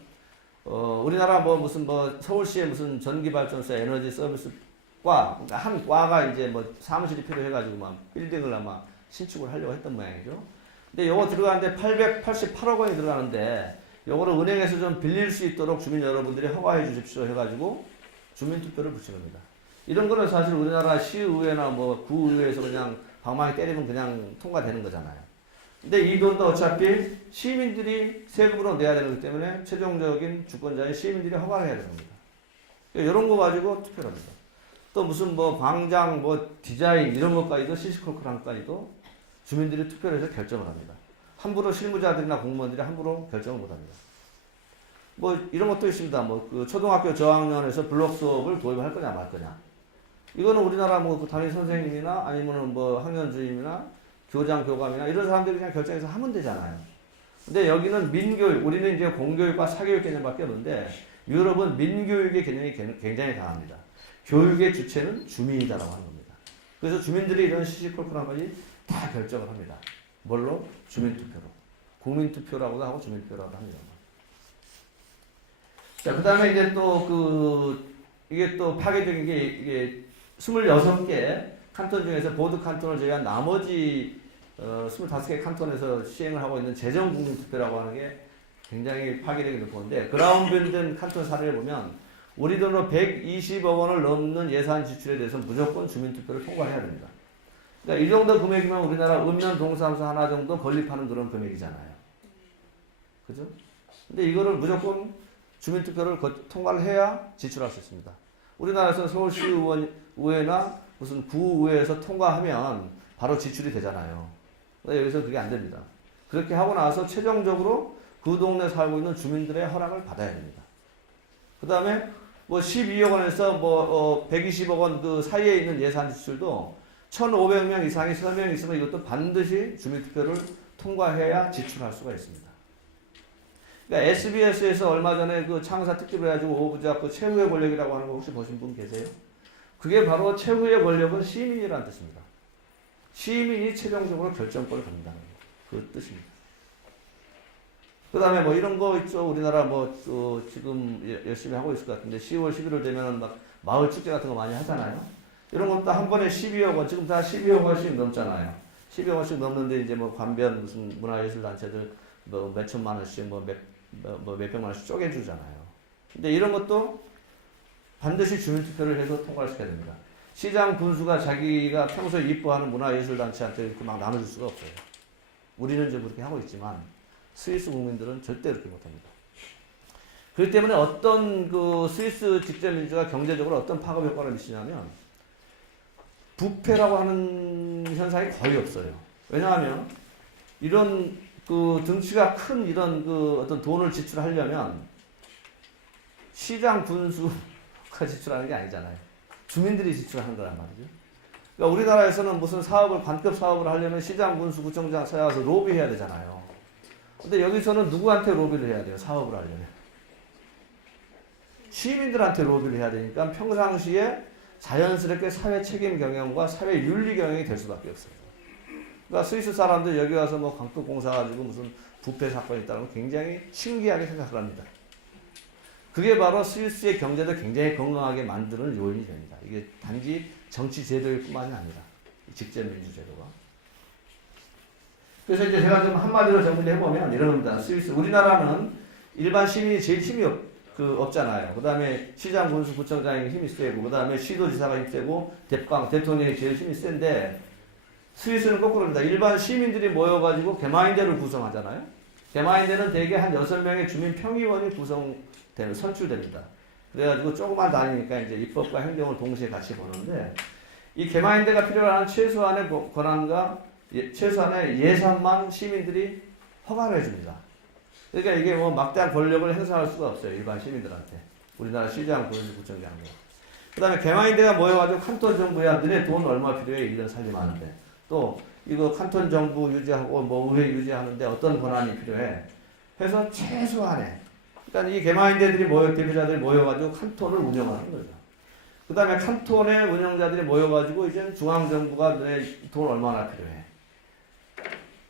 우리나라 뭐 무슨 뭐 서울시의 무슨 전기발전소 에너지 서비스 과, 그러니까 한 과가 이제 뭐 사무실이 필요해가지고 막 빌딩을 아마 신축을 하려고 했던 모양이죠. 근데 요거 들어가는데 888억 원이 들어가는데 요거를 은행에서 좀 빌릴 수 있도록 주민 여러분들이 허가해 주십시오 해가지고 주민투표를 붙인 겁니다. 이런 거는 사실 우리나라 시의회나 뭐 구의회에서 그냥 방망이 때리면 그냥 통과되는 거잖아요. 근데 이 돈도 어차피 시민들이 세금으로 내야 되는 거기 때문에 최종적인 주권자인 시민들이 허가를 해야 되는 겁니다. 이런 거 가지고 투표를 합니다. 또 무슨 뭐 광장 뭐 디자인 이런 것까지도 시시콜콜한까지도 주민들이 투표를 해서 결정을 합니다. 함부로 실무자들이나 공무원들이 함부로 결정을 못 합니다. 뭐 이런 것도 있습니다. 뭐 그 초등학교 저학년에서 블록 수업을 도입할 거냐 말 거냐. 이거는 우리나라 뭐 그 담임 선생님이나 아니면은 뭐 학년 주임이나 교장 교감이나 이런 사람들이 그냥 결정해서 하면 되잖아요. 근데 여기는 민교육, 우리는 이제 공교육과 사교육 개념밖에 없는데 유럽은 민교육의 개념이 굉장히 강합니다. 교육의 주체는 주민이다라고 하는 겁니다. 그래서 주민들이 이런 시시콜콜한 것이 다 결정을 합니다. 뭘로? 주민투표로. 국민투표라고도 하고 주민투표라고도 합니다. 자, 그 다음에 이제 또 이게 또 파괴적인 게 이게 26개 칸톤 중에서 보드 칸톤을 제외한 나머지 25개 칸톤에서 시행을 하고 있는 재정 국민투표라고 하는 게 굉장히 파괴력이 높은데 그라운드밴드 칸톤 사례를 보면 우리 돈으로 120억 원을 넘는 예산 지출에 대해서 무조건 주민투표를 통과해야 됩니다. 그러니까 이 정도 금액이면 우리나라 읍면 동사무소 하나 정도 건립하는 그런 금액이잖아요. 그죠? 근데 이거를 무조건 주민투표를 통과를 해야 지출할 수 있습니다. 우리나라에서 서울시 의회나 무슨 구의회에서 통과하면 바로 지출이 되잖아요. 근데 여기서 그게 안 됩니다. 그렇게 하고 나서 최종적으로 그 동네 살고 있는 주민들의 허락을 받아야 됩니다. 그 다음에 뭐 12억 원에서 120억 원 그 사이에 있는 예산 지출도 1,500명 이상이 서명 있으면 이것도 반드시 주민투표를 통과해야 지출할 수가 있습니다. 그러니까 SBS에서 얼마 전에 그 창사 특집을 해가지고 오부자 그 최후의 권력이라고 하는 거 혹시 보신 분 계세요? 그게 바로 최후의 권력은 시민이라는 뜻입니다. 시민이 최종적으로 결정권을 갖는다는 거. 그 뜻입니다. 그 다음에 뭐 이런 거 있죠. 우리나라 지금 열심히 하고 있을 것 같은데 10월, 11월 되면은 막 마을 축제 같은 거 많이 하잖아요. 이런 것도 한 번에 12억 원, 지금 다 12억 원씩 넘잖아요. 12억 원씩 넘는데 이제 뭐 관변 무슨 문화예술단체들 뭐 몇천만 원씩 몇백만 원씩 쪼개주잖아요. 근데 이런 것도 반드시 주민투표를 해서 통과를 시켜야 됩니다. 시장 군수가 자기가 평소에 이뻐하는 문화예술단체한테 이렇게 막 나눠줄 수가 없어요. 우리는 이제 그렇게 하고 있지만 스위스 국민들은 절대 그렇게 못합니다. 그렇기 때문에 어떤 그 스위스 직접민주가 경제적으로 어떤 파급 효과를 미치냐면 부패라고 하는 현상이 거의 없어요. 왜냐하면 이런 그 등치가 큰 이런 그 어떤 돈을 지출하려면 시장 군수가 지출하는 게 아니잖아요. 주민들이 지출하는 거란 말이죠. 그러니까 우리나라에서는 무슨 사업을 관급 사업을 하려면 시장 군수 구청장 찾아가서 로비해야 되잖아요. 근데 여기서는 누구한테 로비를 해야 돼요? 사업을 하려면. 시민들한테 로비를 해야 되니까 평상시에 자연스럽게 사회 책임 경영과 사회 윤리 경영이 될 수밖에 없어요. 그러니까 스위스 사람들 여기 와서 뭐 강북 공사 가지고 무슨 부패 사건이 있다면 굉장히 신기하게 생각을 합니다. 그게 바로 스위스의 경제를 굉장히 건강하게 만드는 요인이 됩니다. 이게 단지 정치 제도일 뿐만이 아니라 직접 민주 제도가. 그래서 이제 제가 좀 한마디로 정리를 해보면 이런 겁니다. 스위스, 우리나라는 일반 시민이 제일 힘이 없잖아요. 그 다음에 시장, 군수, 구청장이 힘이 세고, 그 다음에 시도지사가 힘이 세고, 대통령이 제일 힘이 센데, 스위스는 거꾸로입니다. 일반 시민들이 모여가지고 개마인대를 구성하잖아요. 개마인대는 대개 한 6명의 주민 평의원이 선출됩니다. 그래가지고 조그만 단위니까 이제 입법과 행정을 동시에 같이 보는데, 이 개마인대가 필요한 최소한의 권한과 최소한의 예산만 시민들이 허가를 해줍니다. 그러니까 이게 뭐 막대한 권력을 행사할 수가 없어요. 일반 시민들한테. 우리나라 시장, 구청장도. 그 다음에 개마인대가 모여가지고 칸톤 정부야 너네 돈 얼마 필요해? 이런 살림하는데. 또 이거 칸톤 정부 유지하고 뭐 의회 유지하는데 어떤 권한이 필요해? 해서 최소한의. 그러니까 이 개마인대들이 대표자들이 모여가지고 칸톤을 운영하는 거죠. 그 다음에 칸톤의 운영자들이 모여가지고 이제 중앙정부가 너네 돈 얼마나 필요해?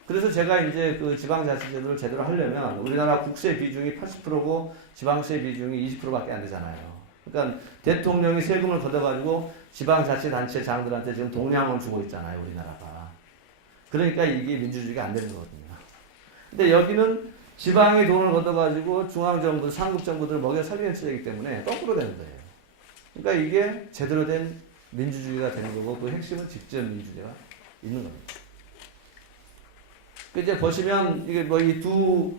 그래서 제가 이제 그 지방자치제도를 제대로 하려면 우리나라 국세 비중이 80%고 지방세 비중이 20%밖에 안 되잖아요. 그러니까 대통령이 세금을 걷어가지고 지방자치단체장들한테 지금 동량을 주고 있잖아요, 우리나라가. 그러니까 이게 민주주의가 안 되는 거거든요. 근데 여기는 지방의 돈을 걷어가지고 중앙정부, 상급정부들을 먹여 살리는 체제이기 때문에 거꾸로 되는 거예요. 그러니까 이게 제대로 된 민주주의가 되는 거고 그 핵심은 직접 민주주의가 있는 겁니다. 이제 보시면 이게 뭐 이 두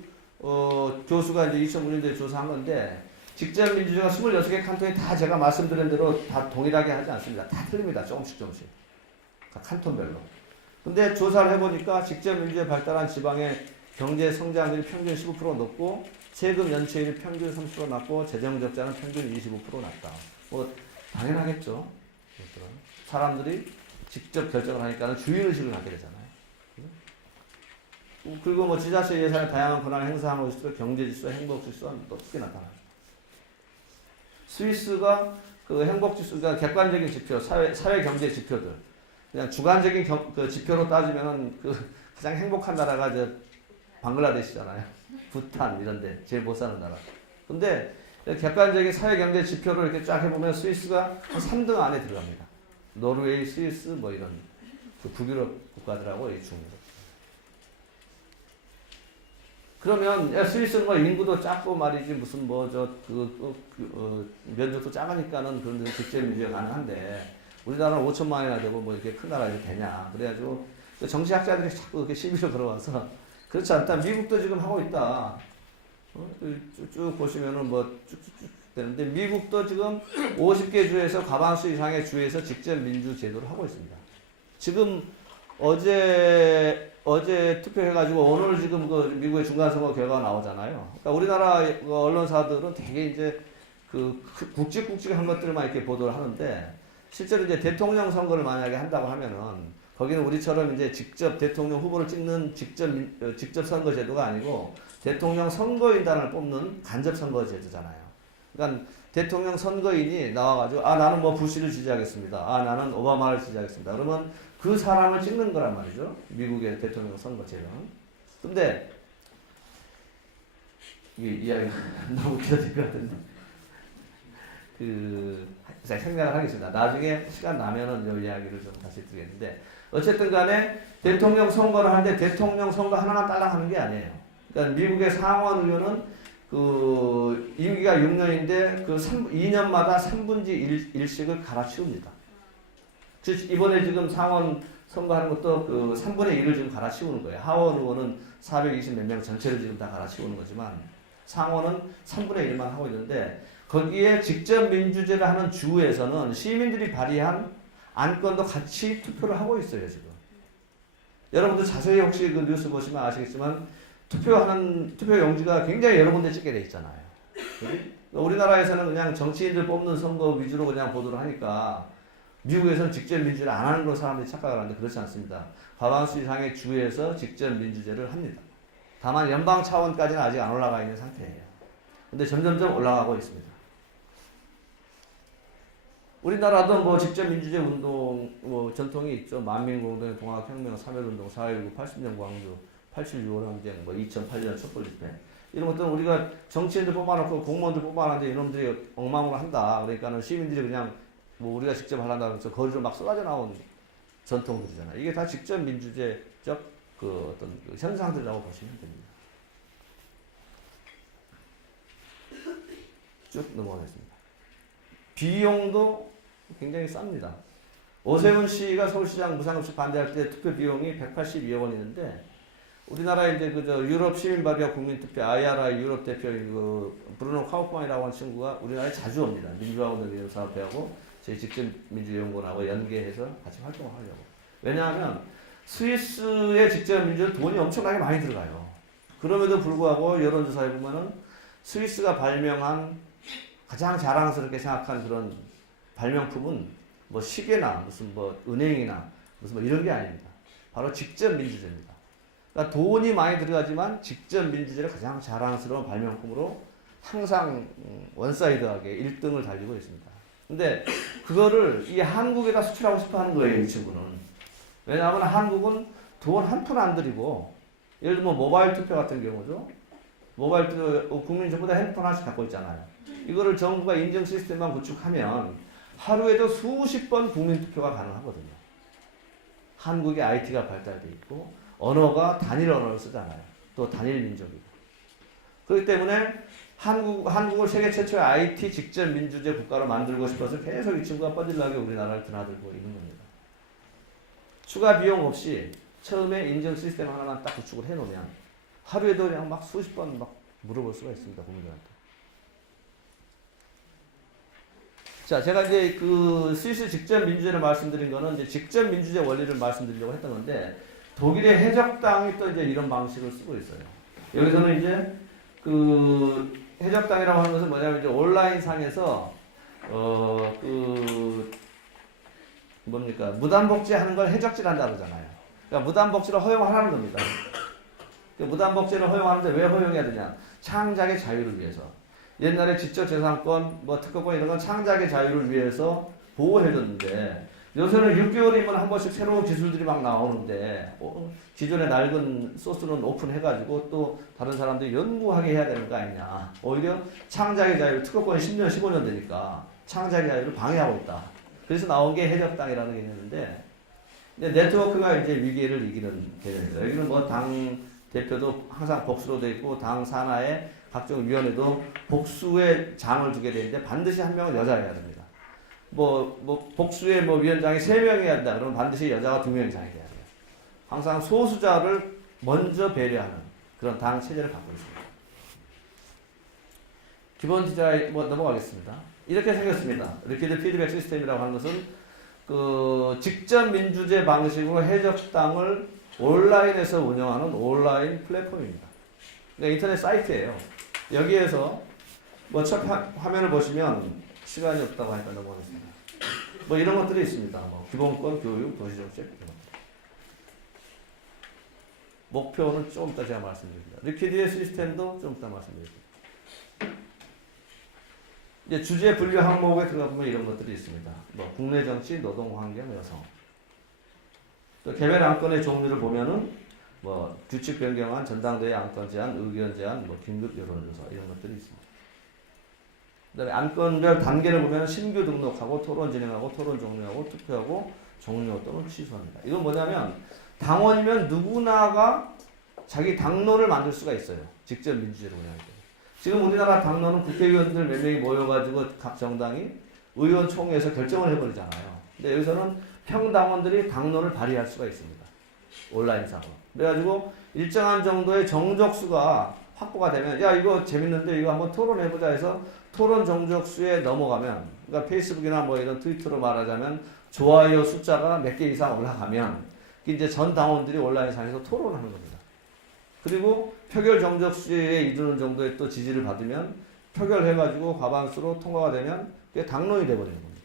교수가 이제 2009년도에 조사한 건데 직접 민주주의가 26개 칸톤이 다 제가 말씀드린 대로 다 동일하게 하지 않습니다. 다 틀립니다. 조금씩. 칸톤별로. 근데 조사를 해보니까 직접 민주주의 발달한 지방의 경제 성장률이 평균 15% 높고 세금 연체율이 평균 30% 낮고 재정 적자는 평균 25% 낮다. 뭐 당연하겠죠. 사람들이 직접 결정을 하니까 주인의식을 갖게 되잖아요. 그리고 뭐 지자체 예산에 다양한 권한을 행사하고 있을수록 경제지수, 행복지수가 높게 나타납니다. 스위스가 그 행복지수가 객관적인 지표, 사회 경제 지표들, 그냥 주관적인 그 지표로 따지면은 그 가장 행복한 나라가 방글라데시잖아요. 부탄 이런데 제일 못 사는 나라. 근데 객관적인 사회 경제 지표를 이렇게 쫙 해보면 스위스가 한 3등 안에 들어갑니다. 노르웨이, 스위스 뭐 이런 그 북유럽 국가들하고 이 중국. 그러면 스위스는 뭐 인구도 작고 말이지 무슨 면적도 작으니까는 그런 데서 직접 민주주의가 가능한데 우리나라는 5천만이나 되고 뭐 이렇게 큰 나라 이렇게 되냐. 그래가지고 정치학자들이 자꾸 이렇게 시비를 걸어와서 그렇지 않다. 미국도 지금 하고 있다. 쭉 보시면은 뭐 쭉쭉쭉 되는데 미국도 지금 50개 주에서 과반수 이상의 주에서 직접 민주 제도를 하고 있습니다. 지금 어제 투표해가지고 오늘 지금 그 미국의 중간선거 결과가 나오잖아요. 그러니까 우리나라 언론사들은 되게 이제 그 굵직굵직한 것들만 이렇게 보도를 하는데 실제로 이제 대통령 선거를 만약에 한다고 하면은 거기는 우리처럼 이제 직접 대통령 후보를 찍는 직접 선거 제도가 아니고 대통령 선거인단을 뽑는 간접 선거 제도잖아요. 그러니까 대통령 선거인이 나와가지고 아 나는 뭐 부시를 지지하겠습니다. 아 나는 오바마를 지지하겠습니다. 그러면 그 사람을 찍는 거란 말이죠. 미국의 대통령 선거 제도는. 근데 이게 이야기가 너무 길어질 것 같은데 생각을 하겠습니다. 나중에 시간 나면은 이 이야기를 좀 다시 드리겠는데 어쨌든 간에 대통령 선거를 하는데 대통령 선거 하나만 딸랑 하는 게 아니에요. 그러니까 미국의 상원 의원은 그 임기가 6년인데 그 2년마다 3분의 1씩을 갈아치웁니다. 이번에 지금 상원 선거하는 것도 그 3분의 1을 지금 갈아치우는 거예요. 하원 의원은 420 몇 명 전체를 지금 다 갈아치우는 거지만 상원은 3분의 1만 하고 있는데 거기에 직접 민주제를 하는 주에서는 시민들이 발의한 안건도 같이 투표를 하고 있어요, 지금. 여러분들 자세히 혹시 그 뉴스 보시면 아시겠지만 투표 용지가 굉장히 여러 군데 찍게 돼 있잖아요. 우리나라에서는 그냥 정치인들 뽑는 선거 위주로 그냥 보도를 하니까 미국에서는 직접 민주를 안 하는 걸 사람들이 착각을 하는데 그렇지 않습니다. 과반수 이상의 주에서 직접 민주제를 합니다. 다만 연방 차원까지는 아직 안 올라가 있는 상태예요. 근데 점점점 올라가고 있습니다. 우리나라도 뭐 직접 민주제 운동 뭐 전통이 있죠. 만민공동, 동학혁명, 3.1운동, 4.19, 80년 광주, 87 6.25 항쟁, 뭐 2008년 촛불 집회 이런 것들은 우리가 정치인들 뽑아놓고 공무원들 뽑아놨는데 이놈들이 엉망으로 한다. 그러니까는 시민들이 그냥 뭐 우리가 직접 하란다고 해서 거리로 막 쏟아져 나온 전통들이잖아요. 이게 다 직접 민주제적 그 어떤 그 현상들이라고 보시면 됩니다. 쭉 넘어가겠습니다. 비용도 굉장히 쌉니다. 오세훈 씨가 서울시장 무상급식 반대할 때 투표 비용이 182억 원이는데 우리나라 이제 그저 유럽 시민발의와 국민투표 IRI 유럽 대표인 그 브루노 카우프만이라고 하는 친구가 우리나라에 자주 옵니다. 민주화운동 사업회하고 저희 직접 민주연구원하고 연계해서 같이 활동을 하려고. 왜냐하면 스위스의 직접 민주는 돈이 엄청나게 많이 들어가요. 그럼에도 불구하고 여론조사에 보면은 스위스가 발명한 가장 자랑스럽게 생각한 그런 발명품은 뭐 시계나 무슨 뭐 은행이나 무슨 뭐 이런 게 아닙니다. 바로 직접 민주제입니다. 그러니까 돈이 많이 들어가지만 직접 민주제를 가장 자랑스러운 발명품으로 항상 원사이드하게 1등을 달리고 있습니다. 근데 그거를 이 한국에다 수출하고 싶어 하는 거예요, 이 친구는. 왜냐하면 한국은 돈 한 푼 안 들이고, 예를 들면 모바일 투표 같은 경우죠. 모바일 투표, 국민 전부 다 핸드폰 하나씩 갖고 있잖아요. 이거를 정부가 인증 시스템만 구축하면 하루에도 수십 번 국민 투표가 가능하거든요. 한국의 IT가 발달돼 있고, 언어가 단일 언어를 쓰잖아요. 또 단일 민족이고. 그렇기 때문에 한국을 세계 최초의 IT 직접 민주제 국가로 만들고 싶어서 계속 이 친구가 뻗질나게 우리나라를 드나들고 있는 겁니다. 추가 비용 없이 처음에 인증 시스템 하나만 딱 구축을 해놓으면 하루에도 그냥 막 수십 번 막 물어볼 수가 있습니다, 국민들한테. 자, 제가 이제 그 스위스 직접 민주제를 말씀드린 거는 이제 직접 민주제 원리를 말씀드리려고 했던 건데 독일의 해적당이 또 이제 이런 방식을 쓰고 있어요. 여기서는 이제 그 해적당이라고 하는 것은 뭐냐면 이제 온라인 상에서 뭡니까 무단복지 하는 걸 해적질한다 그러잖아요. 그러니까 무단복지를 허용하라는 겁니다. 무단복지를 허용하는데 왜 허용해야 되냐? 창작의 자유를 위해서. 옛날에 지적재산권, 뭐 특허권 이런 건 창작의 자유를 위해서 보호해줬는데 요새는 6개월이면 한 번씩 새로운 기술들이 막 나오는데 기존의 낡은 소스는 오픈해가지고 또 다른 사람들이 연구하게 해야 되는 거 아니냐. 오히려 창작의 자유, 특허권이 10년, 15년 되니까 창작의 자유를 방해하고 있다. 그래서 나온 게 해적당이라는 게 있는데 네트워크가 이제 위기를 이기는 개념이죠. 여기는 뭐 당 대표도 항상 복수로 돼 있고 당 산하에 각종 위원회도 복수의 장을 두게 되는데 반드시 한 명은 여자여야 됩니다. 복수의 위원장이 3명이어야 된다. 그러면 반드시 여자가 2명 이상이 돼야 돼요. 항상 소수자를 먼저 배려하는 그런 당 체제를 갖고 있습니다. 기본 디자인 뭐 넘어가겠습니다. 이렇게 생겼습니다. 리퀴드 피드백 시스템이라고 하는 것은 그 직접 민주제 방식으로 해적당을 온라인에서 운영하는 온라인 플랫폼입니다. 그러니까 인터넷 사이트예요. 여기에서 뭐 첫 화면을 보시면 시간이 없다고 하니까 넘어가겠습니다. 뭐 이런 것들이 있습니다. 뭐 기본권, 교육, 도시정책 이런 것들. 목표는 좀 이따 제가 말씀드립니다. 리퀴드의 시스템도 좀 이따 말씀드립니다. 이제 주제 분류 항목에 들어가 보면 이런 것들이 있습니다. 뭐 국내 정치, 노동 환경, 여성. 또 개별 안건의 종류를 보면은 뭐 규칙 변경안, 전당대회 안건 제안, 의견 제안, 뭐 긴급 여론조사 이런 것들이 있습니다. 그다음에 안건별 단계를 보면은 신규 등록하고 토론 진행하고 토론 종료하고 투표하고 종료 또는 취소합니다. 이건 뭐냐면 당원이면 누구나가 자기 당론을 만들 수가 있어요. 직접 민주제로 운영할 때. 지금 우리나라 당론은 국회의원들 몇 명이 모여가지고 각 정당이 의원총회에서 결정을 해버리잖아요. 근데 여기서는 평당원들이 당론을 발의할 수가 있습니다. 온라인상으로. 그래가지고 일정한 정도의 정족수가 확보가 되면 야 이거 재밌는데 이거 한번 토론해보자 해서 토론 정족수에 넘어가면 그러니까 페이스북이나 뭐 이런 트위터로 말하자면 좋아요 숫자가 몇 개 이상 올라가면 이제 전 당원들이 온라인상에서 토론하는 겁니다. 그리고 표결 정족수에 이르는 정도의 또 지지를 받으면 표결해가지고 과반수로 통과가 되면 그게 당론이 돼버리는 겁니다.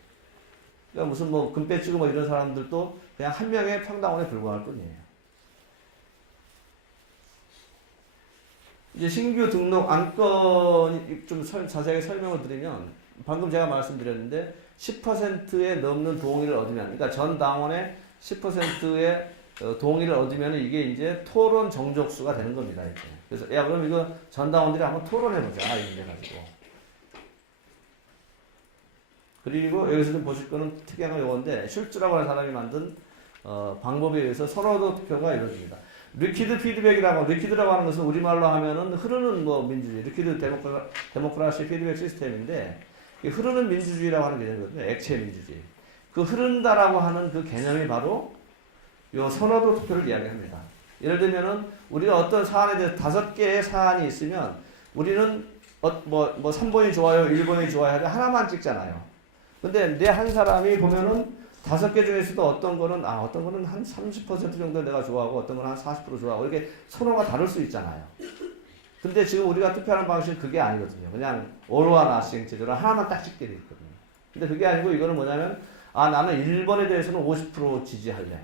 그러니까 무슨 뭐 금배 치고 뭐 이런 사람들도 그냥 한 명의 평당원에 불과할 뿐이에요. 이제 신규 등록 안건 좀 자세하게 설명을 드리면 방금 제가 말씀드렸는데 10%에 넘는 동의를 얻으면 그러니까 전 당원의 10%의 동의를 얻으면 이게 이제 토론 정족수가 되는 겁니다. 이렇게. 그래서 야 그럼 이거 전 당원들이 한번 토론해보자 이 문제 가지고. 그리고 여기서 좀 보실 거는 특이한 건 요건데 슐츠라고 하는 사람이 만든 방법에 의해서 선호도 투표가 이루어집니다. 리퀴드 피드백이라고 리퀴드라고 하는 것은 우리말로 하면은 흐르는 뭐 민주주의 리퀴드 데모크라시 피드백 시스템인데 흐르는 민주주의라고 하는 개념이거든요. 액체 민주주의. 그 흐른다라고 하는 그 개념이 바로 요 선호도 투표를 이야기합니다. 예를 들면은 우리가 어떤 사안에 대해서 5개의 사안이 있으면 우리는 뭐 3번이 좋아요, 1번이 좋아요 하되 하나만 찍잖아요. 근데 내 한 사람이 보면은 5개 중에서도 어떤 거는 한 30% 정도 내가 좋아하고 어떤 거는 한 40% 좋아하고 이렇게 선호가 다를 수 있잖아요. 근데 지금 우리가 투표하는 방식은 그게 아니거든요. 그냥 올와 나싱 제도로 하나만 딱 찍게 돼 있거든요. 근데 그게 아니고 이거는 뭐냐면 나는 1번에 대해서는 50% 지지할래.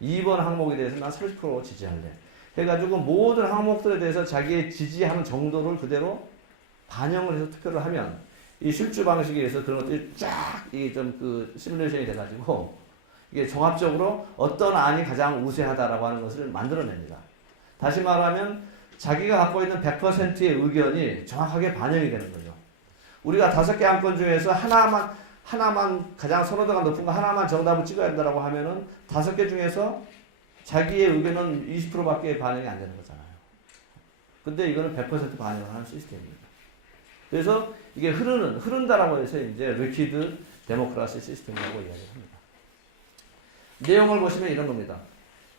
2번 항목에 대해서는 난 30% 지지할래. 해가지고 모든 항목들에 대해서 자기의 지지하는 정도를 그대로 반영을 해서 투표를 하면 이 실주 방식에 의해서 그런 것들이 쫙 이게 좀 그 시뮬레이션이 돼가지고 이게 종합적으로 어떤 안이 가장 우세하다라고 하는 것을 만들어냅니다. 다시 말하면 자기가 갖고 있는 100%의 의견이 정확하게 반영이 되는 거죠. 우리가 5개 안건 중에서 하나만 가장 선호도가 높은 거 하나만 정답을 찍어야 된다고 하면은 5개 중에서 자기의 의견은 20%밖에 반영이 안 되는 거잖아요. 근데 이거는 100% 반영을 하는 시스템입니다. 그래서 이게 흐른다라고 해서 이제 리퀴드 데모크라시 시스템이라고 이야기합니다. 내용을 보시면 이런 겁니다.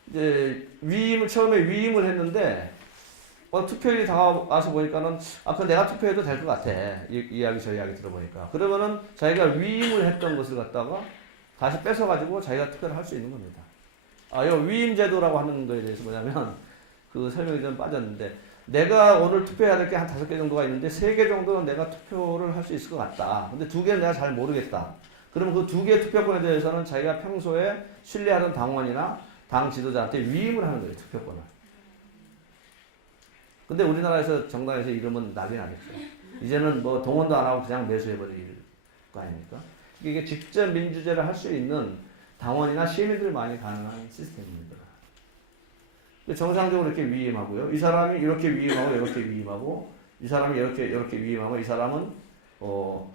이제 처음에 위임을 했는데 투표일이 다가와서 보니까는 그럼 내가 투표해도 될 것 같아. 저 이야기 들어보니까. 그러면은 자기가 위임을 했던 것을 갖다가 다시 뺏어가지고 자기가 투표를 할 수 있는 겁니다. 이 위임 제도라고 하는 거에 대해서 뭐냐면 그 설명이 좀 빠졌는데 내가 오늘 투표해야 될 게 한 5개 정도가 있는데 3개 정도는 내가 투표를 할 수 있을 것 같다. 근데 2개는 내가 잘 모르겠다. 그러면 그 2개 투표권에 대해서는 자기가 평소에 신뢰하던 당원이나 당 지도자한테 위임을 하는 거예요. 투표권을. 근데 우리나라에서 정당에서 이러면 난리 나겠죠. 이제는 뭐 동원도 안 하고 그냥 매수해버릴 거 아닙니까? 이게 직접 민주제를 할 수 있는 당원이나 시민들만이 가능한 시스템입니다. 정상적으로 이렇게 위임하고요. 이 사람이 이렇게 위임하고 이렇게 위임하고 이 사람이 이렇게 위임하고 이 사람은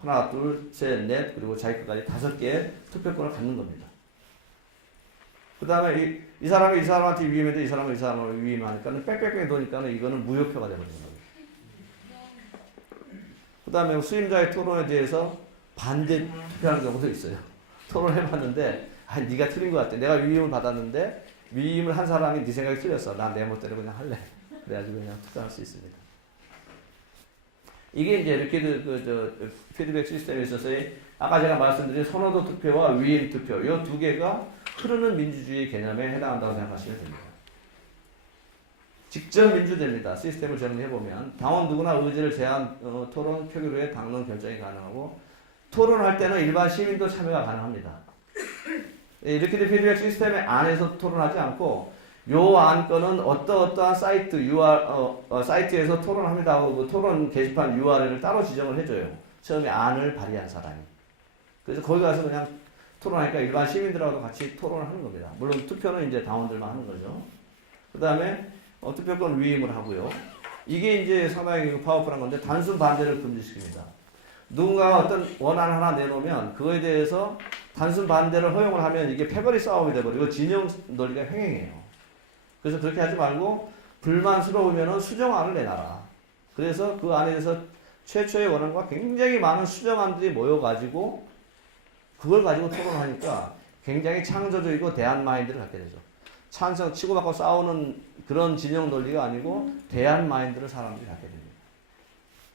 하나, 둘, 셋, 넷 그리고 자기 것까지 5개의 투표권을 갖는 겁니다. 그 다음에 이 사람이 이 사람한테 위임했는데 이 사람은 이 사람을 위임하니까는 빽빽빽 도니까는 이거는 무효표가 되버리는 겁니다. 그 다음에 수임자의 토론에 대해서 반대 투표하는 경우도 있어요. 토론해봤는데 네가 틀린 것 같아. 내가 위임을 받았는데 위임을 한 사람이 네 생각이 틀렸어. 난 내 멋대로 그냥 할래. 그래가지고 그냥 투표할 수 있습니다. 이게 이제 이렇게 피드백 시스템에 있어서의 아까 제가 말씀드린 선호도 투표와 위임 투표 이 두 개가 흐르는 민주주의 개념에 해당한다고 생각하시면 됩니다. 직접 민주제입니다. 시스템을 정리해보면 당원 누구나 의지를 제한 토론 표결 후에 당론 결정이 가능하고 토론할 때는 일반 시민도 참여가 가능합니다. 이렇게 된 피드백 시스템 안에서 토론하지 않고 요 안건은 어떠한 사이트 사이트에서 토론합니다 하고 그 토론 게시판 URL을 따로 지정을 해줘요. 처음에 안을 발의한 사람이. 그래서 거기 가서 그냥 토론하니까 일반 시민들하고도 같이 토론을 하는 겁니다. 물론 투표는 이제 당원들만 하는 거죠. 그 다음에 투표권 위임을 하고요. 이게 이제 상당히 파워풀한 건데 단순 반대를 금지시킵니다. 누군가가 어떤 원안 하나 내놓으면 그거에 대해서 단순 반대를 허용을 하면 이게 패거리 싸움이 돼버리고 진영 논리가 횡행해요. 그래서 그렇게 하지 말고 불만스러우면 수정안을 내놔라. 그래서 그 안에 대해서 최초의 원안과 굉장히 많은 수정안들이 모여가지고 그걸 가지고 토론하니까 굉장히 창조적이고 대안 마인드를 갖게 되죠. 찬성 치고받고 싸우는 그런 진영 논리가 아니고 대안 마인드를 사람들이 갖게 됩니다.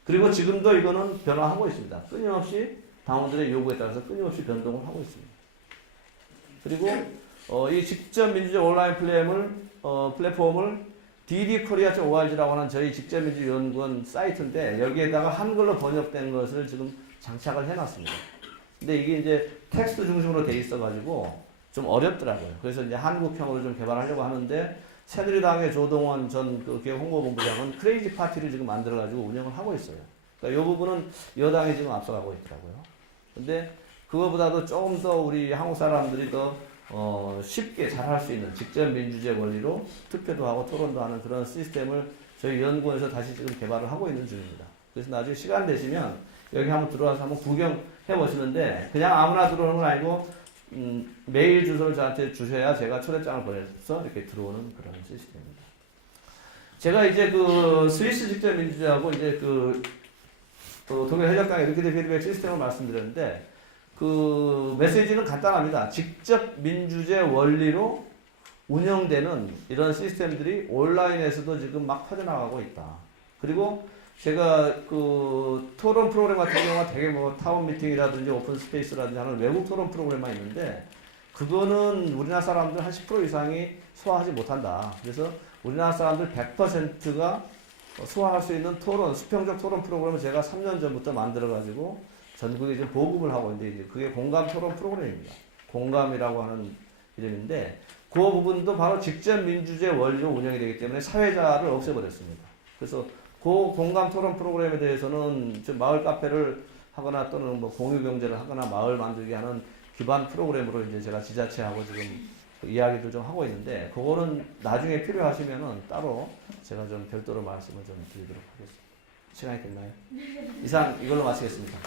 그리고 지금도 이거는 변화하고 있습니다. 끊임없이 당원들의 요구에 따라서 끊임없이 변동을 하고 있습니다. 그리고 이 직접 민주주의 온라인 플랫폼을 ddkorea.org라고 하는 저희 직접민주연구원 사이트인데 여기에다가 한글로 번역된 것을 지금 장착을 해놨습니다. 근데 이게 이제 텍스트 중심으로 돼 있어가지고 좀 어렵더라고요. 그래서 이제 한국형으로 좀 개발하려고 하는데 새누리당의 조동원 전 그 기획 홍보본부장은 크레이지 파티를 지금 만들어가지고 운영을 하고 있어요. 그러니까 이 부분은 여당이 지금 앞서가고 있더라고요. 근데 그거보다도 조금 더 우리 한국 사람들이 더 쉽게 잘할 수 있는 직접 민주주의 원리로 투표도 하고 토론도 하는 그런 시스템을 저희 연구원에서 다시 지금 개발을 하고 있는 중입니다. 그래서 나중에 시간 되시면 여기 한번 들어와서 한번 구경해 보시는데 그냥 아무나 들어오는 건 아니고 메일 주소를 저한테 주셔야 제가 초대장을 보내서 이렇게 들어오는 그런 시스템입니다. 제가 이제 그 스위스 직접 민주주의하고 이제 독일 해적당의 이렇게 된 피드백 시스템을 말씀드렸는데 그 메시지는 간단합니다. 직접 민주주의 원리로 운영되는 이런 시스템들이 온라인에서도 지금 막 퍼져나가고 있다. 그리고 제가 그 토론 프로그램 같은 경우가 되게 뭐 타운 미팅이라든지 오픈 스페이스라든지 하는 외국 토론 프로그램만 있는데 그거는 우리나라 사람들 한 10% 이상이 소화하지 못한다. 그래서 우리나라 사람들 100%가 소화할 수 있는 토론, 수평적 토론 프로그램을 제가 3년 전부터 만들어가지고 전국에 지금 보급을 하고 있는데 이제 그게 공감 토론 프로그램입니다. 공감이라고 하는 이름인데 그 부분도 바로 직접 민주주의 원리로 운영이 되기 때문에 사회자를 없애버렸습니다. 그래서 그 공감 토론 프로그램에 대해서는 지금 마을 카페를 하거나 또는 뭐 공유 경제를 하거나 마을 만들기 하는 기반 프로그램으로 이제 제가 지자체하고 지금 이야기를 좀 하고 있는데 그거는 나중에 필요하시면은 따로 제가 좀 별도로 말씀을 좀 드리도록 하겠습니다. 시간이 됐나요? 이상 이걸로 마치겠습니다.